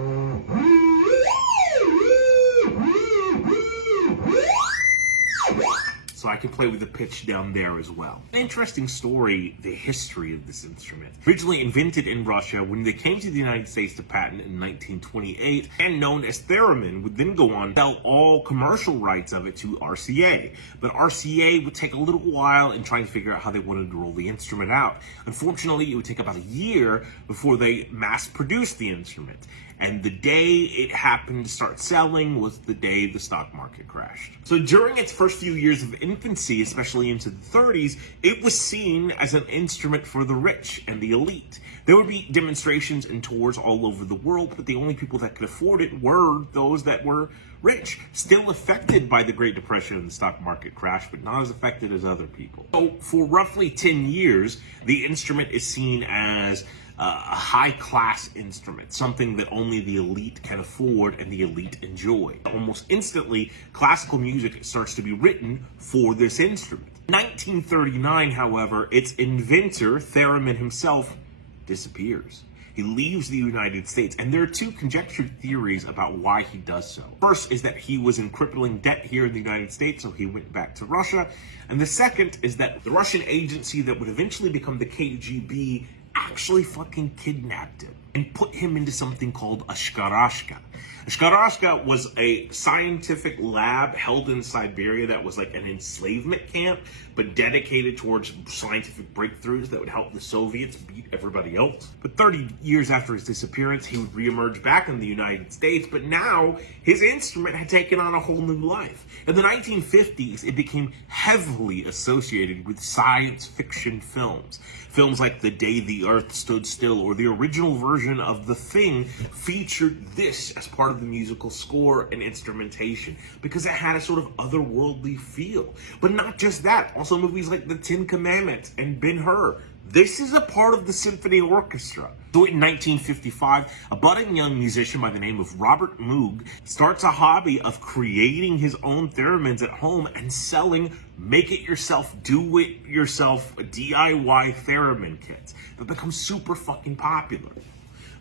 So I can play with the pitch down there as well. An interesting story, the history of this instrument. Originally invented in Russia, when they came to the United States to patent in 1928, and known as theremin, would then go on to sell all commercial rights of it to RCA. But RCA would take a little while in trying to figure out how they wanted to roll the instrument out. Unfortunately, it would take about a year before they mass-produced the instrument. And the day it happened to start selling was the day the stock market crashed. So during its first few years of infancy, especially into the 30s, it was seen as an instrument for the rich and the elite. There would be demonstrations and tours all over the world, but the only people that could afford it were those that were rich, still affected by the Great Depression and the stock market crash, but not as affected as other people. So for roughly 10 years, the instrument is seen as a high-class instrument, something that only the elite can afford and the elite enjoy. Almost instantly, classical music starts to be written for this instrument. In 1939, however, its inventor, theremin himself, disappears. He leaves the United States, and there are two conjectured theories about why he does so. First is that he was in crippling debt here in the United States, so he went back to Russia. And the second is that the Russian agency that would eventually become the KGB actually fucking kidnapped him and put him into something called a shkarashka. A shkarashka was a scientific lab held in Siberia that was like an enslavement camp, but dedicated towards scientific breakthroughs that would help the Soviets beat everybody else. But 30 years after his disappearance, he would reemerge back in the United States, but now his instrument had taken on a whole new life. In the 1950s, it became heavily associated with science fiction films. Films like The Day the Earth Stood Still or the original version of The Thing featured this as part of the musical score and instrumentation because it had a sort of otherworldly feel. But not just that, also movies like The Ten Commandments and Ben-Hur. This is a part of the symphony orchestra. So in 1955, a budding young musician by the name of Robert Moog starts a hobby of creating his own theremins at home and selling make-it-yourself, do-it-yourself DIY theremin kits that become super fucking popular.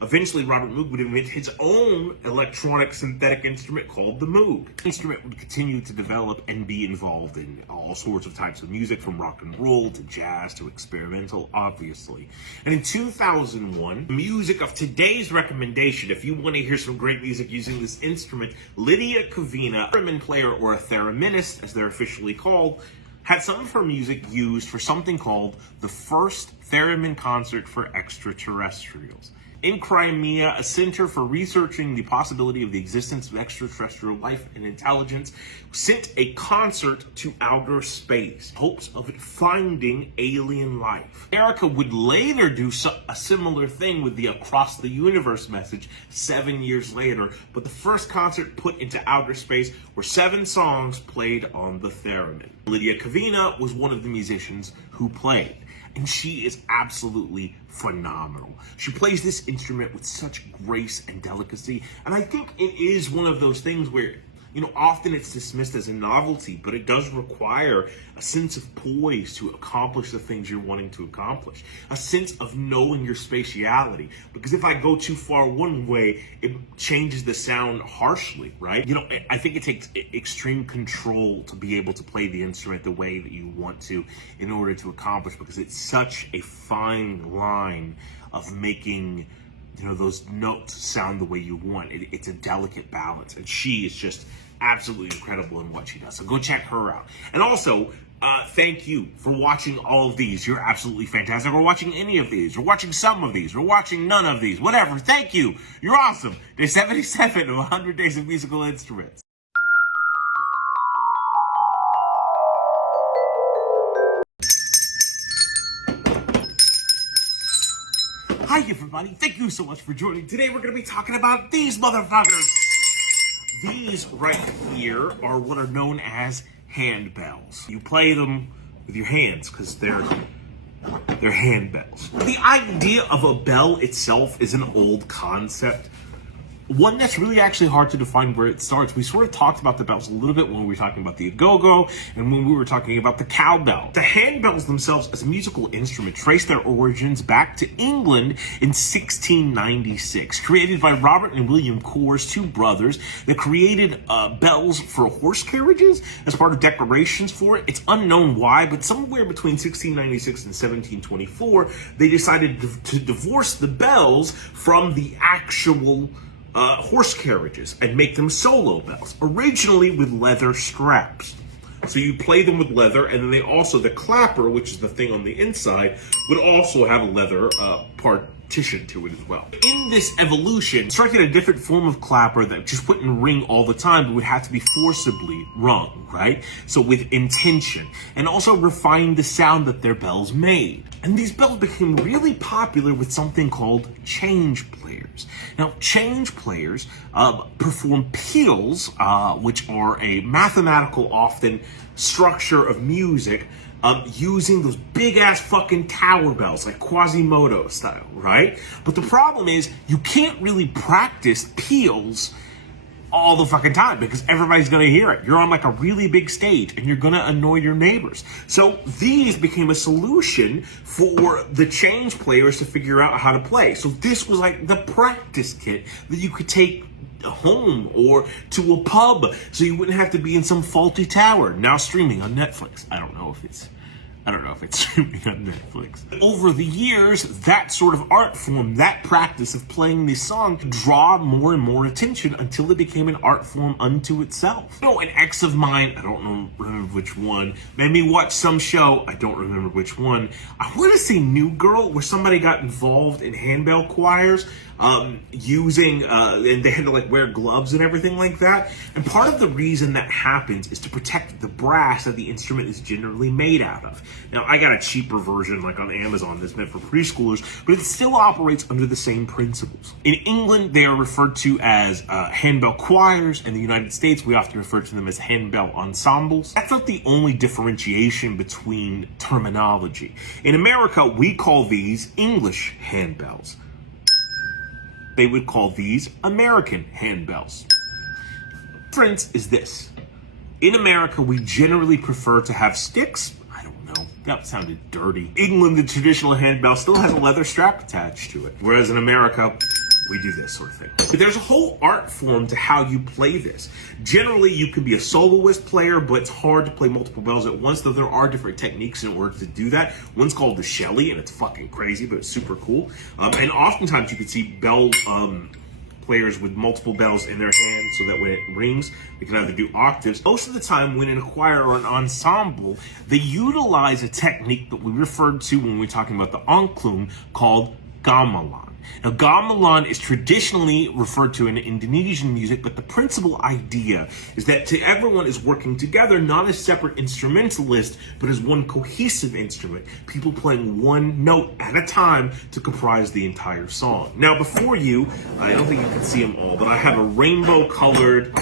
Eventually, Robert Moog would invent his own electronic synthetic instrument called the Moog. The instrument would continue to develop and be involved in all sorts of types of music, from rock and roll to jazz to experimental, obviously. And in 2001, music of today's recommendation, if you want to hear some great music using this instrument, Lydia Kavina, a theremin player or a thereminist, as they're officially called, had some of her music used for something called the First Theremin Concert for Extraterrestrials. In Crimea, a center for researching the possibility of the existence of extraterrestrial life and intelligence sent a concert to outer space, hopes of it finding alien life. America would later do a similar thing with the Across the Universe message 7 years later, but the first concert put into outer space were 7 songs played on the theremin. Lydia Kavina was one of the musicians who played. And she is absolutely phenomenal. She plays this instrument with such grace and delicacy. And I think it is one of those things where, often it's dismissed as a novelty, but it does require a sense of poise to accomplish the things you're wanting to accomplish. A sense of knowing your spatiality. Because if I go too far one way, it changes the sound harshly, right? I think it takes extreme control to be able to play the instrument the way that you want to in order to accomplish, because it's such a fine line of making those notes sound the way you want. It's a delicate balance, and she is just absolutely incredible in what she does. So go check her out. And also, thank you for watching all of these. You're absolutely fantastic. Or watching any of these, or watching some of these, or watching none of these, whatever. Thank you. You're awesome. Day 77 of 100 Days of Musical Instruments. Hi everybody, thank you so much for joining. Today we're going to be talking about these motherfuckers. These right here are what are known as handbells. You play them with your hands because they're handbells. The idea of a bell itself is an old concept. One that's really actually hard to define where it starts. We sort of talked about the bells a little bit when we were talking about the agogo and when we were talking about the cowbell. The handbells themselves as a musical instrument trace their origins back to England in 1696, created by Robert and William Coors, two brothers that created bells for horse carriages as part of decorations for it. It's unknown why, but somewhere between 1696 and 1724, they decided to divorce the bells from the actual horse carriages and make them solo bells, originally with leather straps. So you play them with leather, and then they also, the clapper, which is the thing on the inside, would also have a leather partition to it as well. In this evolution, striking a different form of clapper that just wouldn't ring all the time, but would have to be forcibly rung, right? So with intention, and also refine the sound that their bells made. And these bells became really popular with something called change players. Now, change players perform peals, which are a mathematical, often, structure of music, using those big-ass fucking tower bells, like Quasimodo style, right? But the problem is, you can't really practice peals all the fucking time because everybody's gonna hear it. You're on like a really big stage and you're gonna annoy your neighbors. So these became a solution for the change players to figure out how to play. So this was like the practice kit that you could take home or to a pub so you wouldn't have to be in some faulty tower. Now streaming on Netflix. I don't know if it's streaming on Netflix. Over the years, that sort of art form, that practice of playing this song, draw more and more attention until it became an art form unto itself. You know, an ex of mine, I don't remember which one, made me watch some show, I don't remember which one. I want to say New Girl, where somebody got involved in handbell choirs, using, and they had to like wear gloves and everything like that. And part of the reason that happens is to protect the brass that the instrument is generally made out of. Now, I got a cheaper version like on Amazon that's meant for preschoolers, but it still operates under the same principles. In England, they are referred to as handbell choirs. In the United States, we often refer to them as handbell ensembles. That's not the only differentiation between terminology. In America, we call these English handbells. They would call these American handbells. The difference is this. In America, we generally prefer to have sticks. I don't know. That sounded dirty. England, the traditional handbell still has a leather strap attached to it. Whereas in America, we do this sort of thing. But there's a whole art form to how you play this. Generally, you can be a soloist player, but it's hard to play multiple bells at once, though there are different techniques in order to do that. One's called the Shelley, and it's fucking crazy, but it's super cool. And oftentimes you can see bell players with multiple bells in their hands so that when it rings, they can either do octaves. Most of the time when in a choir or an ensemble, they utilize a technique that we referred to when we're talking about the angklung called gamelan. Now, gamelan is traditionally referred to in Indonesian music, but the principal idea is that everyone is working together, not as separate instrumentalists, but as one cohesive instrument, people playing one note at a time to comprise the entire song. Now, before you, I don't think you can see them all, but I have a rainbow-colored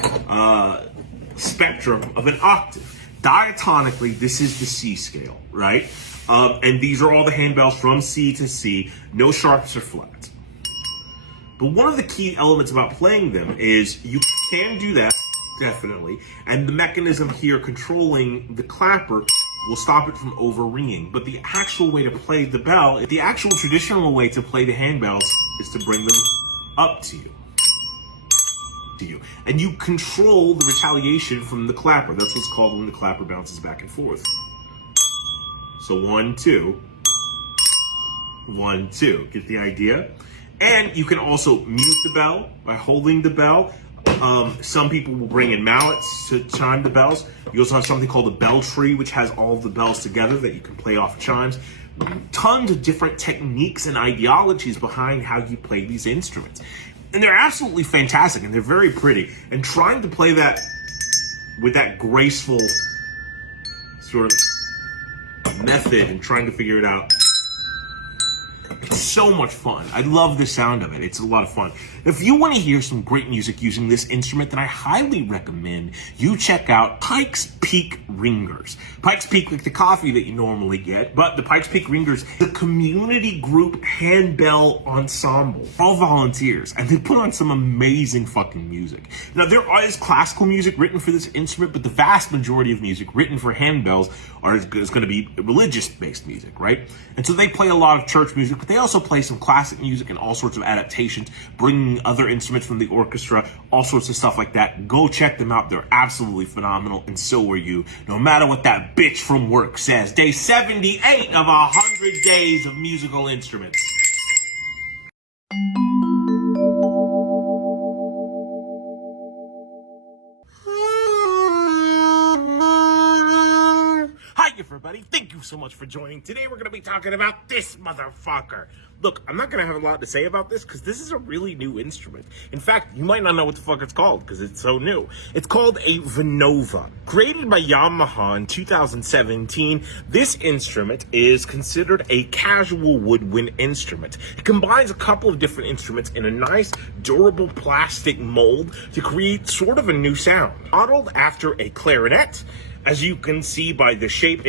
spectrum of an octave. Diatonically, this is the C scale, right? And these are all the handbells from C to C, no sharps or flats. But one of the key elements about playing them is you can do that, definitely, and the mechanism here controlling the clapper will stop it from over-ringing. But the actual way to play the bell, the actual traditional way to play the handbells is to bring them up to you. And you control the retaliation from the clapper. That's what's called when the clapper bounces back and forth. So 1, 2, 1, 2. Get the idea? And you can also mute the bell by holding the bell. Some people will bring in mallets to chime the bells. You also have something called a bell tree, which has all of the bells together that you can play off chimes. Tons of different techniques and ideologies behind how you play these instruments. And they're absolutely fantastic, and they're very pretty. And trying to play that with that graceful sort of method and trying to figure it out, it's so much fun. I love the sound of it. It's a lot of fun. If you want to hear some great music using this instrument, then I highly recommend you check out Pikes Peak Ringers. Pikes Peak, like the coffee that you normally get, but the Pikes Peak Ringers, the community group handbell ensemble, all volunteers, and they put on some amazing fucking music. Now, there is classical music written for this instrument, but the vast majority of music written for handbells is going to be religious-based music, right? And so they play a lot of church music, but they also play some classic music and all sorts of adaptations, bringing other instruments from the orchestra, all sorts of stuff like that. Go check them out. They're absolutely phenomenal, and so are you. No matter what that bitch from work says. Day 78 of 100 days of musical instruments. Hi, everybody. Thank you so much for joining. Today, we're going to be talking about this motherfucker. Look, I'm not going to have a lot to say about this because this is a really new instrument. In fact, you might not know what the fuck it's called because it's so new. It's called a Venova. Created by Yamaha in 2017, this instrument is considered a casual woodwind instrument. It combines a couple of different instruments in a nice, durable plastic mold to create sort of a new sound. Modeled after a clarinet, as you can see by the shape,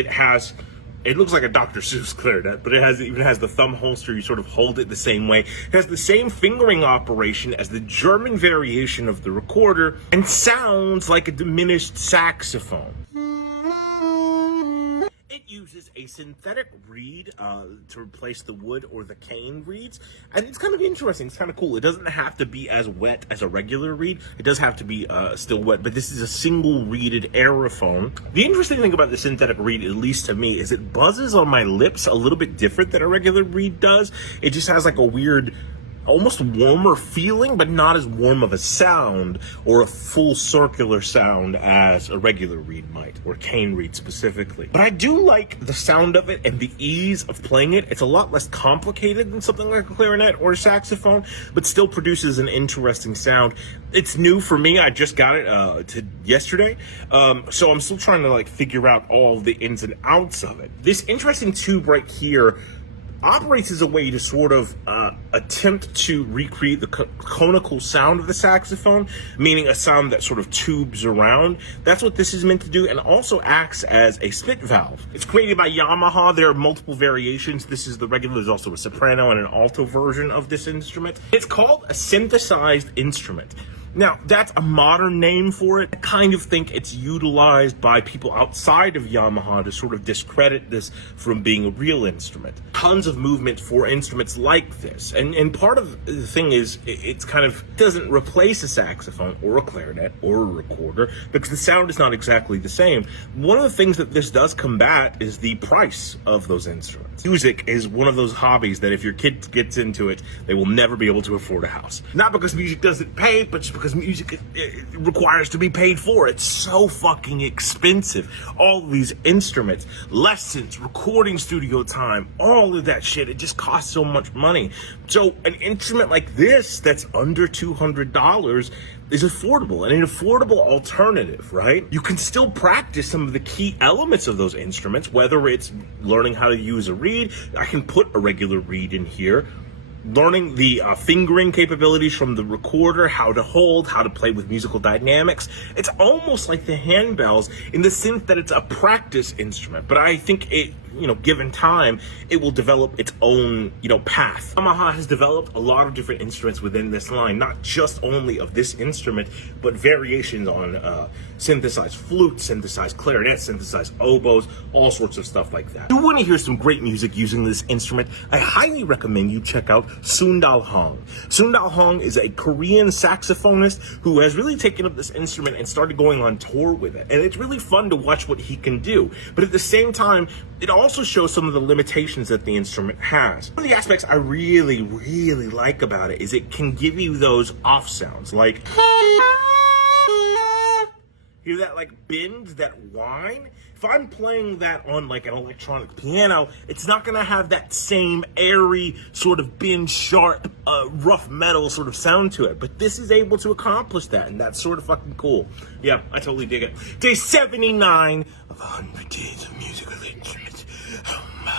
it looks like a Dr. Seuss clarinet, but it even has the thumb holster. You sort of hold it the same way. It has the same fingering operation as the German variation of the recorder and sounds like a diminished saxophone. It uses a synthetic reed to replace the wood or the cane reeds, and it's kind of interesting. It's kind of cool. It doesn't have to be as wet as a regular reed. It does have to be still wet, but this is a single reeded aerophone. The interesting thing about the synthetic reed, at least to me, is it buzzes on my lips a little bit different than a regular reed does. It just has like a weird, almost warmer feeling, but not as warm of a sound or a full circular sound as a regular reed might, or cane reed specifically. But I do like the sound of it and the ease of playing it. It's a lot less complicated than something like a clarinet or a saxophone, but still produces an interesting sound. It's new for me. I just got it yesterday, so I'm still trying to figure out all the ins and outs of it. This interesting tube right here operates as a way to sort of attempt to recreate the conical sound of the saxophone, meaning a sound that sort of tubes around. That's what this is meant to do, and also acts as a spit valve. It's created by Yamaha. There are multiple variations. This is the regular. There's also a soprano and an alto version of this instrument. It's called a synthesized instrument. Now, that's a modern name for it. I kind of think it's utilized by people outside of Yamaha to sort of discredit this from being a real instrument. Tons of movement for instruments like this. And part of the thing is, it's kind of doesn't replace a saxophone or a clarinet or a recorder because the sound is not exactly the same. One of the things that this does combat is the price of those instruments. Music is one of those hobbies that if your kid gets into it, they will never be able to afford a house. Not because music doesn't pay, but just because music it requires to be paid for. It's so fucking expensive. All these instruments, lessons, recording studio time, all of that shit, it just costs so much money. So an instrument like this that's under $200 is affordable and an affordable alternative, right? You can still practice some of the key elements of those instruments, whether it's learning how to use a reed. I can put a regular reed in here, learning the fingering capabilities from the recorder, how to hold, how to play with musical dynamics. It's almost like the handbells in the sense that it's a practice instrument, but I think it, given time, it will develop its own, path. Yamaha has developed a lot of different instruments within this line, not just only of this instrument, but variations on synthesized flutes, synthesized clarinets, synthesized oboes, all sorts of stuff like that. If you want to hear some great music using this instrument, I highly recommend you check out Sundal Hong. Sundal Hong is a Korean saxophonist who has really taken up this instrument and started going on tour with it. And it's really fun to watch what he can do. But at the same time, it also shows some of the limitations that the instrument has. One of the aspects I really, really like about it is it can give you those off sounds, like Hear that like bend, that whine? If I'm playing that on like an electronic piano, it's not gonna have that same airy, sort of bend sharp, rough metal sort of sound to it. But this is able to accomplish that, and that's sort of fucking cool. Yeah, I totally dig it. Day 79 of 100 Days of Musical Instruments. Oh my.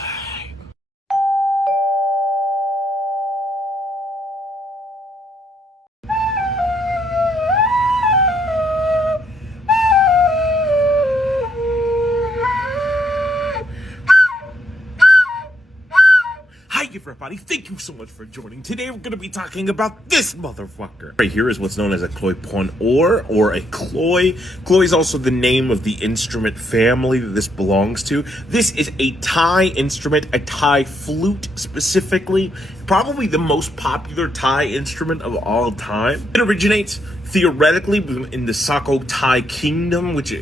Hi everybody, thank you so much for joining. Today we're going to be talking about this motherfucker. Right here is what's known as a Cloi Pon or a Cloi. Cloi is also the name of the instrument family that this belongs to. This is a Thai instrument, a Thai flute specifically. Probably the most popular Thai instrument of all time. It originates theoretically in the Sukhothai Kingdom, which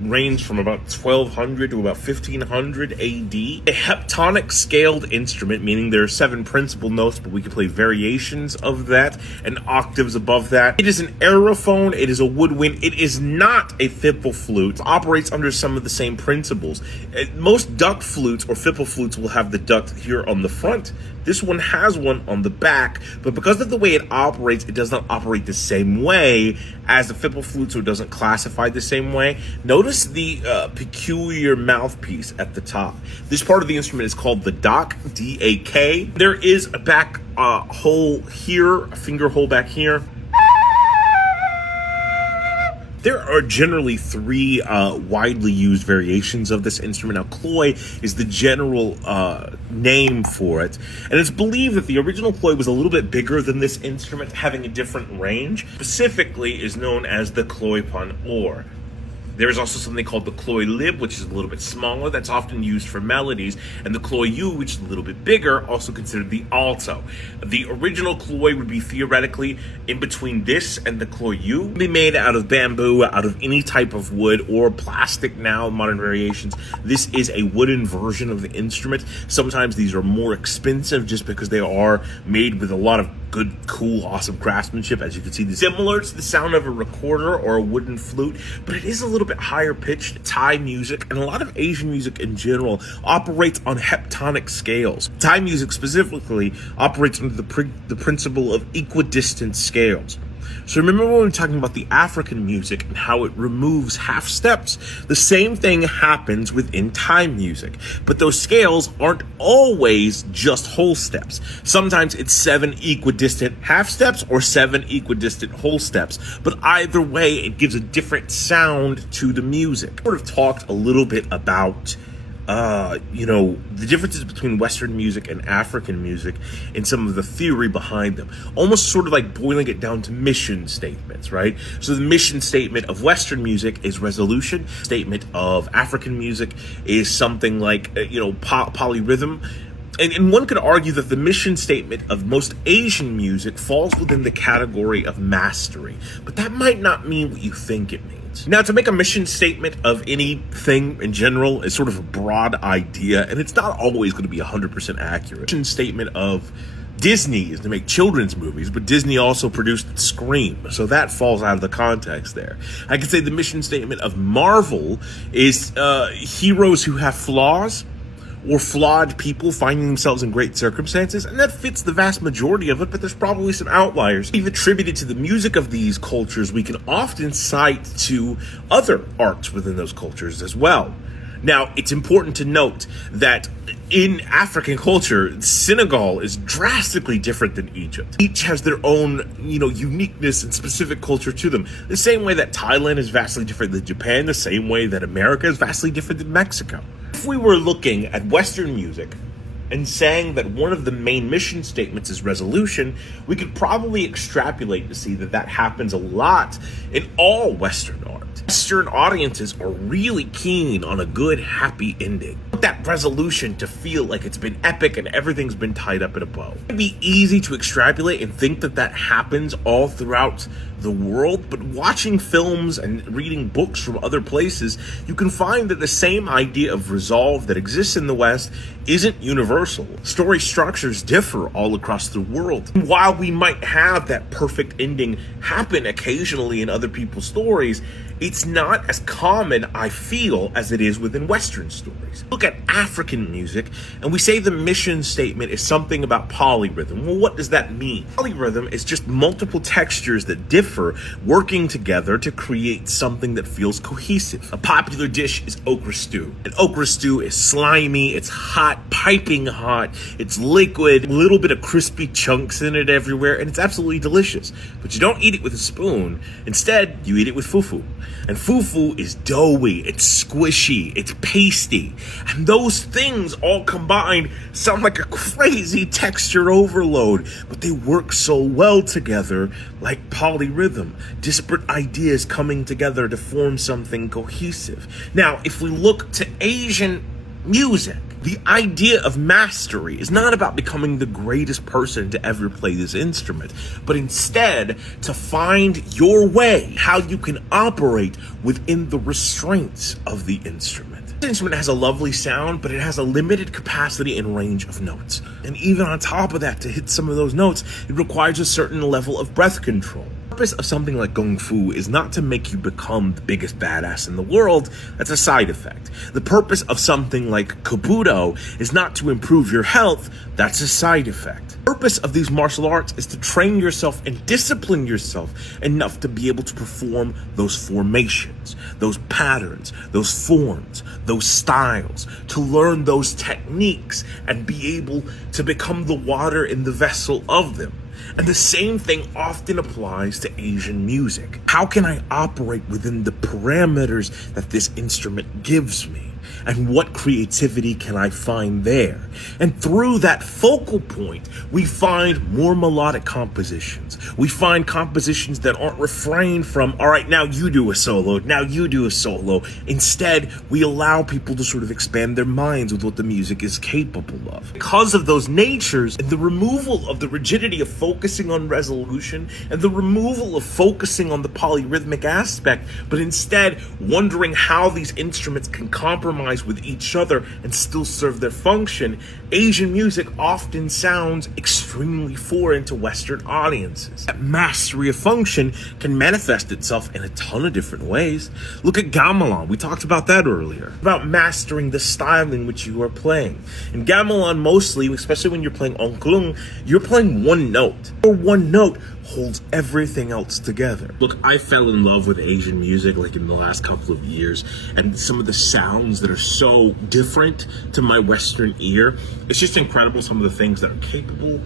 ranged from about 1200 to about 1500 AD. A heptonic scaled instrument, meaning there are 7 principal notes, but we can play variations of that and octaves above that. It is an aerophone, it is a woodwind, it is not a fiddle flute. It operates under some of the same principles. Most duck flutes or fiddle flutes will have the duct here on the front. This one has one on the back, but because of the way it operates, it does not operate the same way as the fiddle flute, so it doesn't classify the same way. Notice the peculiar mouthpiece at the top. This part of the instrument is called the dak, D-A-K. There is a back hole here, a finger hole back here. There are generally 3 widely used variations of this instrument. Now, Cloi is the general name for it, and it's believed that the original Cloi was a little bit bigger than this instrument, having a different range. Specifically is known as the Cloi Pon or. There's also something called the Cloi Lib, which is a little bit smaller. That's often used for melodies. And the Cloi U, which is a little bit bigger, also considered the alto. The original Cloi would be theoretically in between this and the Cloi U. It would be made out of bamboo, out of any type of wood or plastic now, modern variations. This is a wooden version of the instrument. Sometimes these are more expensive just because they are made with a lot of good, cool, awesome craftsmanship. As you can see, similar to the sound of a recorder or a wooden flute, but it is a little bit higher pitched. Thai music and a lot of Asian music in general operates on heptonic scales. Thai music specifically operates under the principle of equidistant scales. So remember when we were talking about the African music and how it removes half steps? The same thing happens within Thai music, but those scales aren't always just whole steps. Sometimes it's 7 equidistant half steps or 7 equidistant whole steps, but either way, it gives a different sound to the music. I sort of talked a little bit about the differences between Western music and African music and some of the theory behind them. Almost sort of like boiling it down to mission statements, right? So the mission statement of Western music is resolution. Statement of African music is something like, polyrhythm. And one could argue that the mission statement of most Asian music falls within the category of mastery. But that might not mean what you think it means. Now, to make a mission statement of anything in general is sort of a broad idea, and it's not always going to be 100% accurate. Mission statement of Disney is to make children's movies, but Disney also produced Scream, so that falls out of the context there. I could say the mission statement of Marvel is heroes who have flaws, or flawed people finding themselves in great circumstances, and that fits the vast majority of it, but there's probably some outliers. We've attributed to the music of these cultures, we can often cite to other arts within those cultures as well. Now, it's important to note that in African culture, Senegal is drastically different than Egypt. Each has their own, uniqueness and specific culture to them. The same way that Thailand is vastly different than Japan, the same way that America is vastly different than Mexico. If we were looking at Western music and saying that one of the main mission statements is resolution, we could probably extrapolate to see that happens a lot in all Western art. Western audiences are really keen on a good, happy ending. That resolution to feel like it's been epic and everything's been tied up in a bow. It'd be easy to extrapolate and think that happens all throughout the world, but watching films and reading books from other places, you can find that the same idea of resolve that exists in the West isn't universal. Story structures differ all across the world. And while we might have that perfect ending happen occasionally in other people's stories, it's not as common, I feel, as it is within Western stories. Look at African music, and we say the mission statement is something about polyrhythm. Well, what does that mean? Polyrhythm is just multiple textures that differ, working together to create something that feels cohesive. A popular dish is okra stew. And okra stew is slimy, it's hot, piping hot, it's liquid, a little bit of crispy chunks in it everywhere, and it's absolutely delicious. But you don't eat it with a spoon. Instead, you eat it with fufu. And fufu is doughy, it's squishy, it's pasty. And those things all combined sound like a crazy texture overload, but they work so well together like polyrhythm, disparate ideas coming together to form something cohesive. Now, if we look to Asian music, the idea of mastery is not about becoming the greatest person to ever play this instrument, but instead to find your way, how you can operate within the restraints of the instrument. This instrument has a lovely sound, but it has a limited capacity and range of notes. And even on top of that, to hit some of those notes, it requires a certain level of breath control. The purpose of something like Kung Fu is not to make you become the biggest badass in the world. That's a side effect. The purpose of something like Kobudo is not to improve your health. That's a side effect. The purpose of these martial arts is to train yourself and discipline yourself enough to be able to perform those formations, those patterns, those forms, those styles, to learn those techniques and be able to become the water in the vessel of them. And the same thing often applies to Asian music. How can I operate within the parameters that this instrument gives me? And what creativity can I find there? And through that focal point, we find more melodic compositions. We find compositions that aren't refrained from, all right, now you do a solo, now you do a solo. Instead, we allow people to sort of expand their minds with what the music is capable of. Because of those natures and the removal of the rigidity of focusing on resolution and the removal of focusing on the polyrhythmic aspect, but instead wondering how these instruments can compromise with each other and still serve their function, Asian music often sounds extremely foreign to Western audiences. That mastery of function can manifest itself in a ton of different ways. Look at gamelan. We talked about that earlier. About mastering the style in which you are playing. In gamelan, mostly, especially when you're playing angklung, you're playing one note. Or one note holds everything else together. Look, I fell in love with Asian music like in the last couple of years, and some of the sounds that are so different to my Western ear. It's just incredible, some of the things that are capable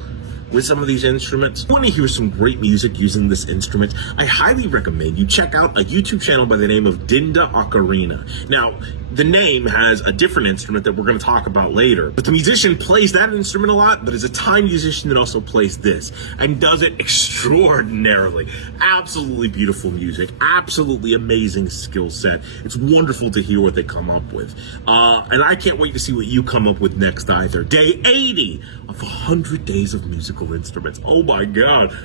with some of these instruments. If you want to hear some great music using this instrument, I highly recommend you check out a YouTube channel by the name of Dinda Ocarina. Now, the name has a different instrument that we're going to talk about later, but the musician plays that instrument a lot, but is a Thai musician that also plays this and does it extraordinarily. Absolutely beautiful music, absolutely amazing skill set. It's wonderful to hear what they come up with. And I can't wait to see what you come up with next either. Day 80 of 100 Days of Musical Instruments. Oh my God.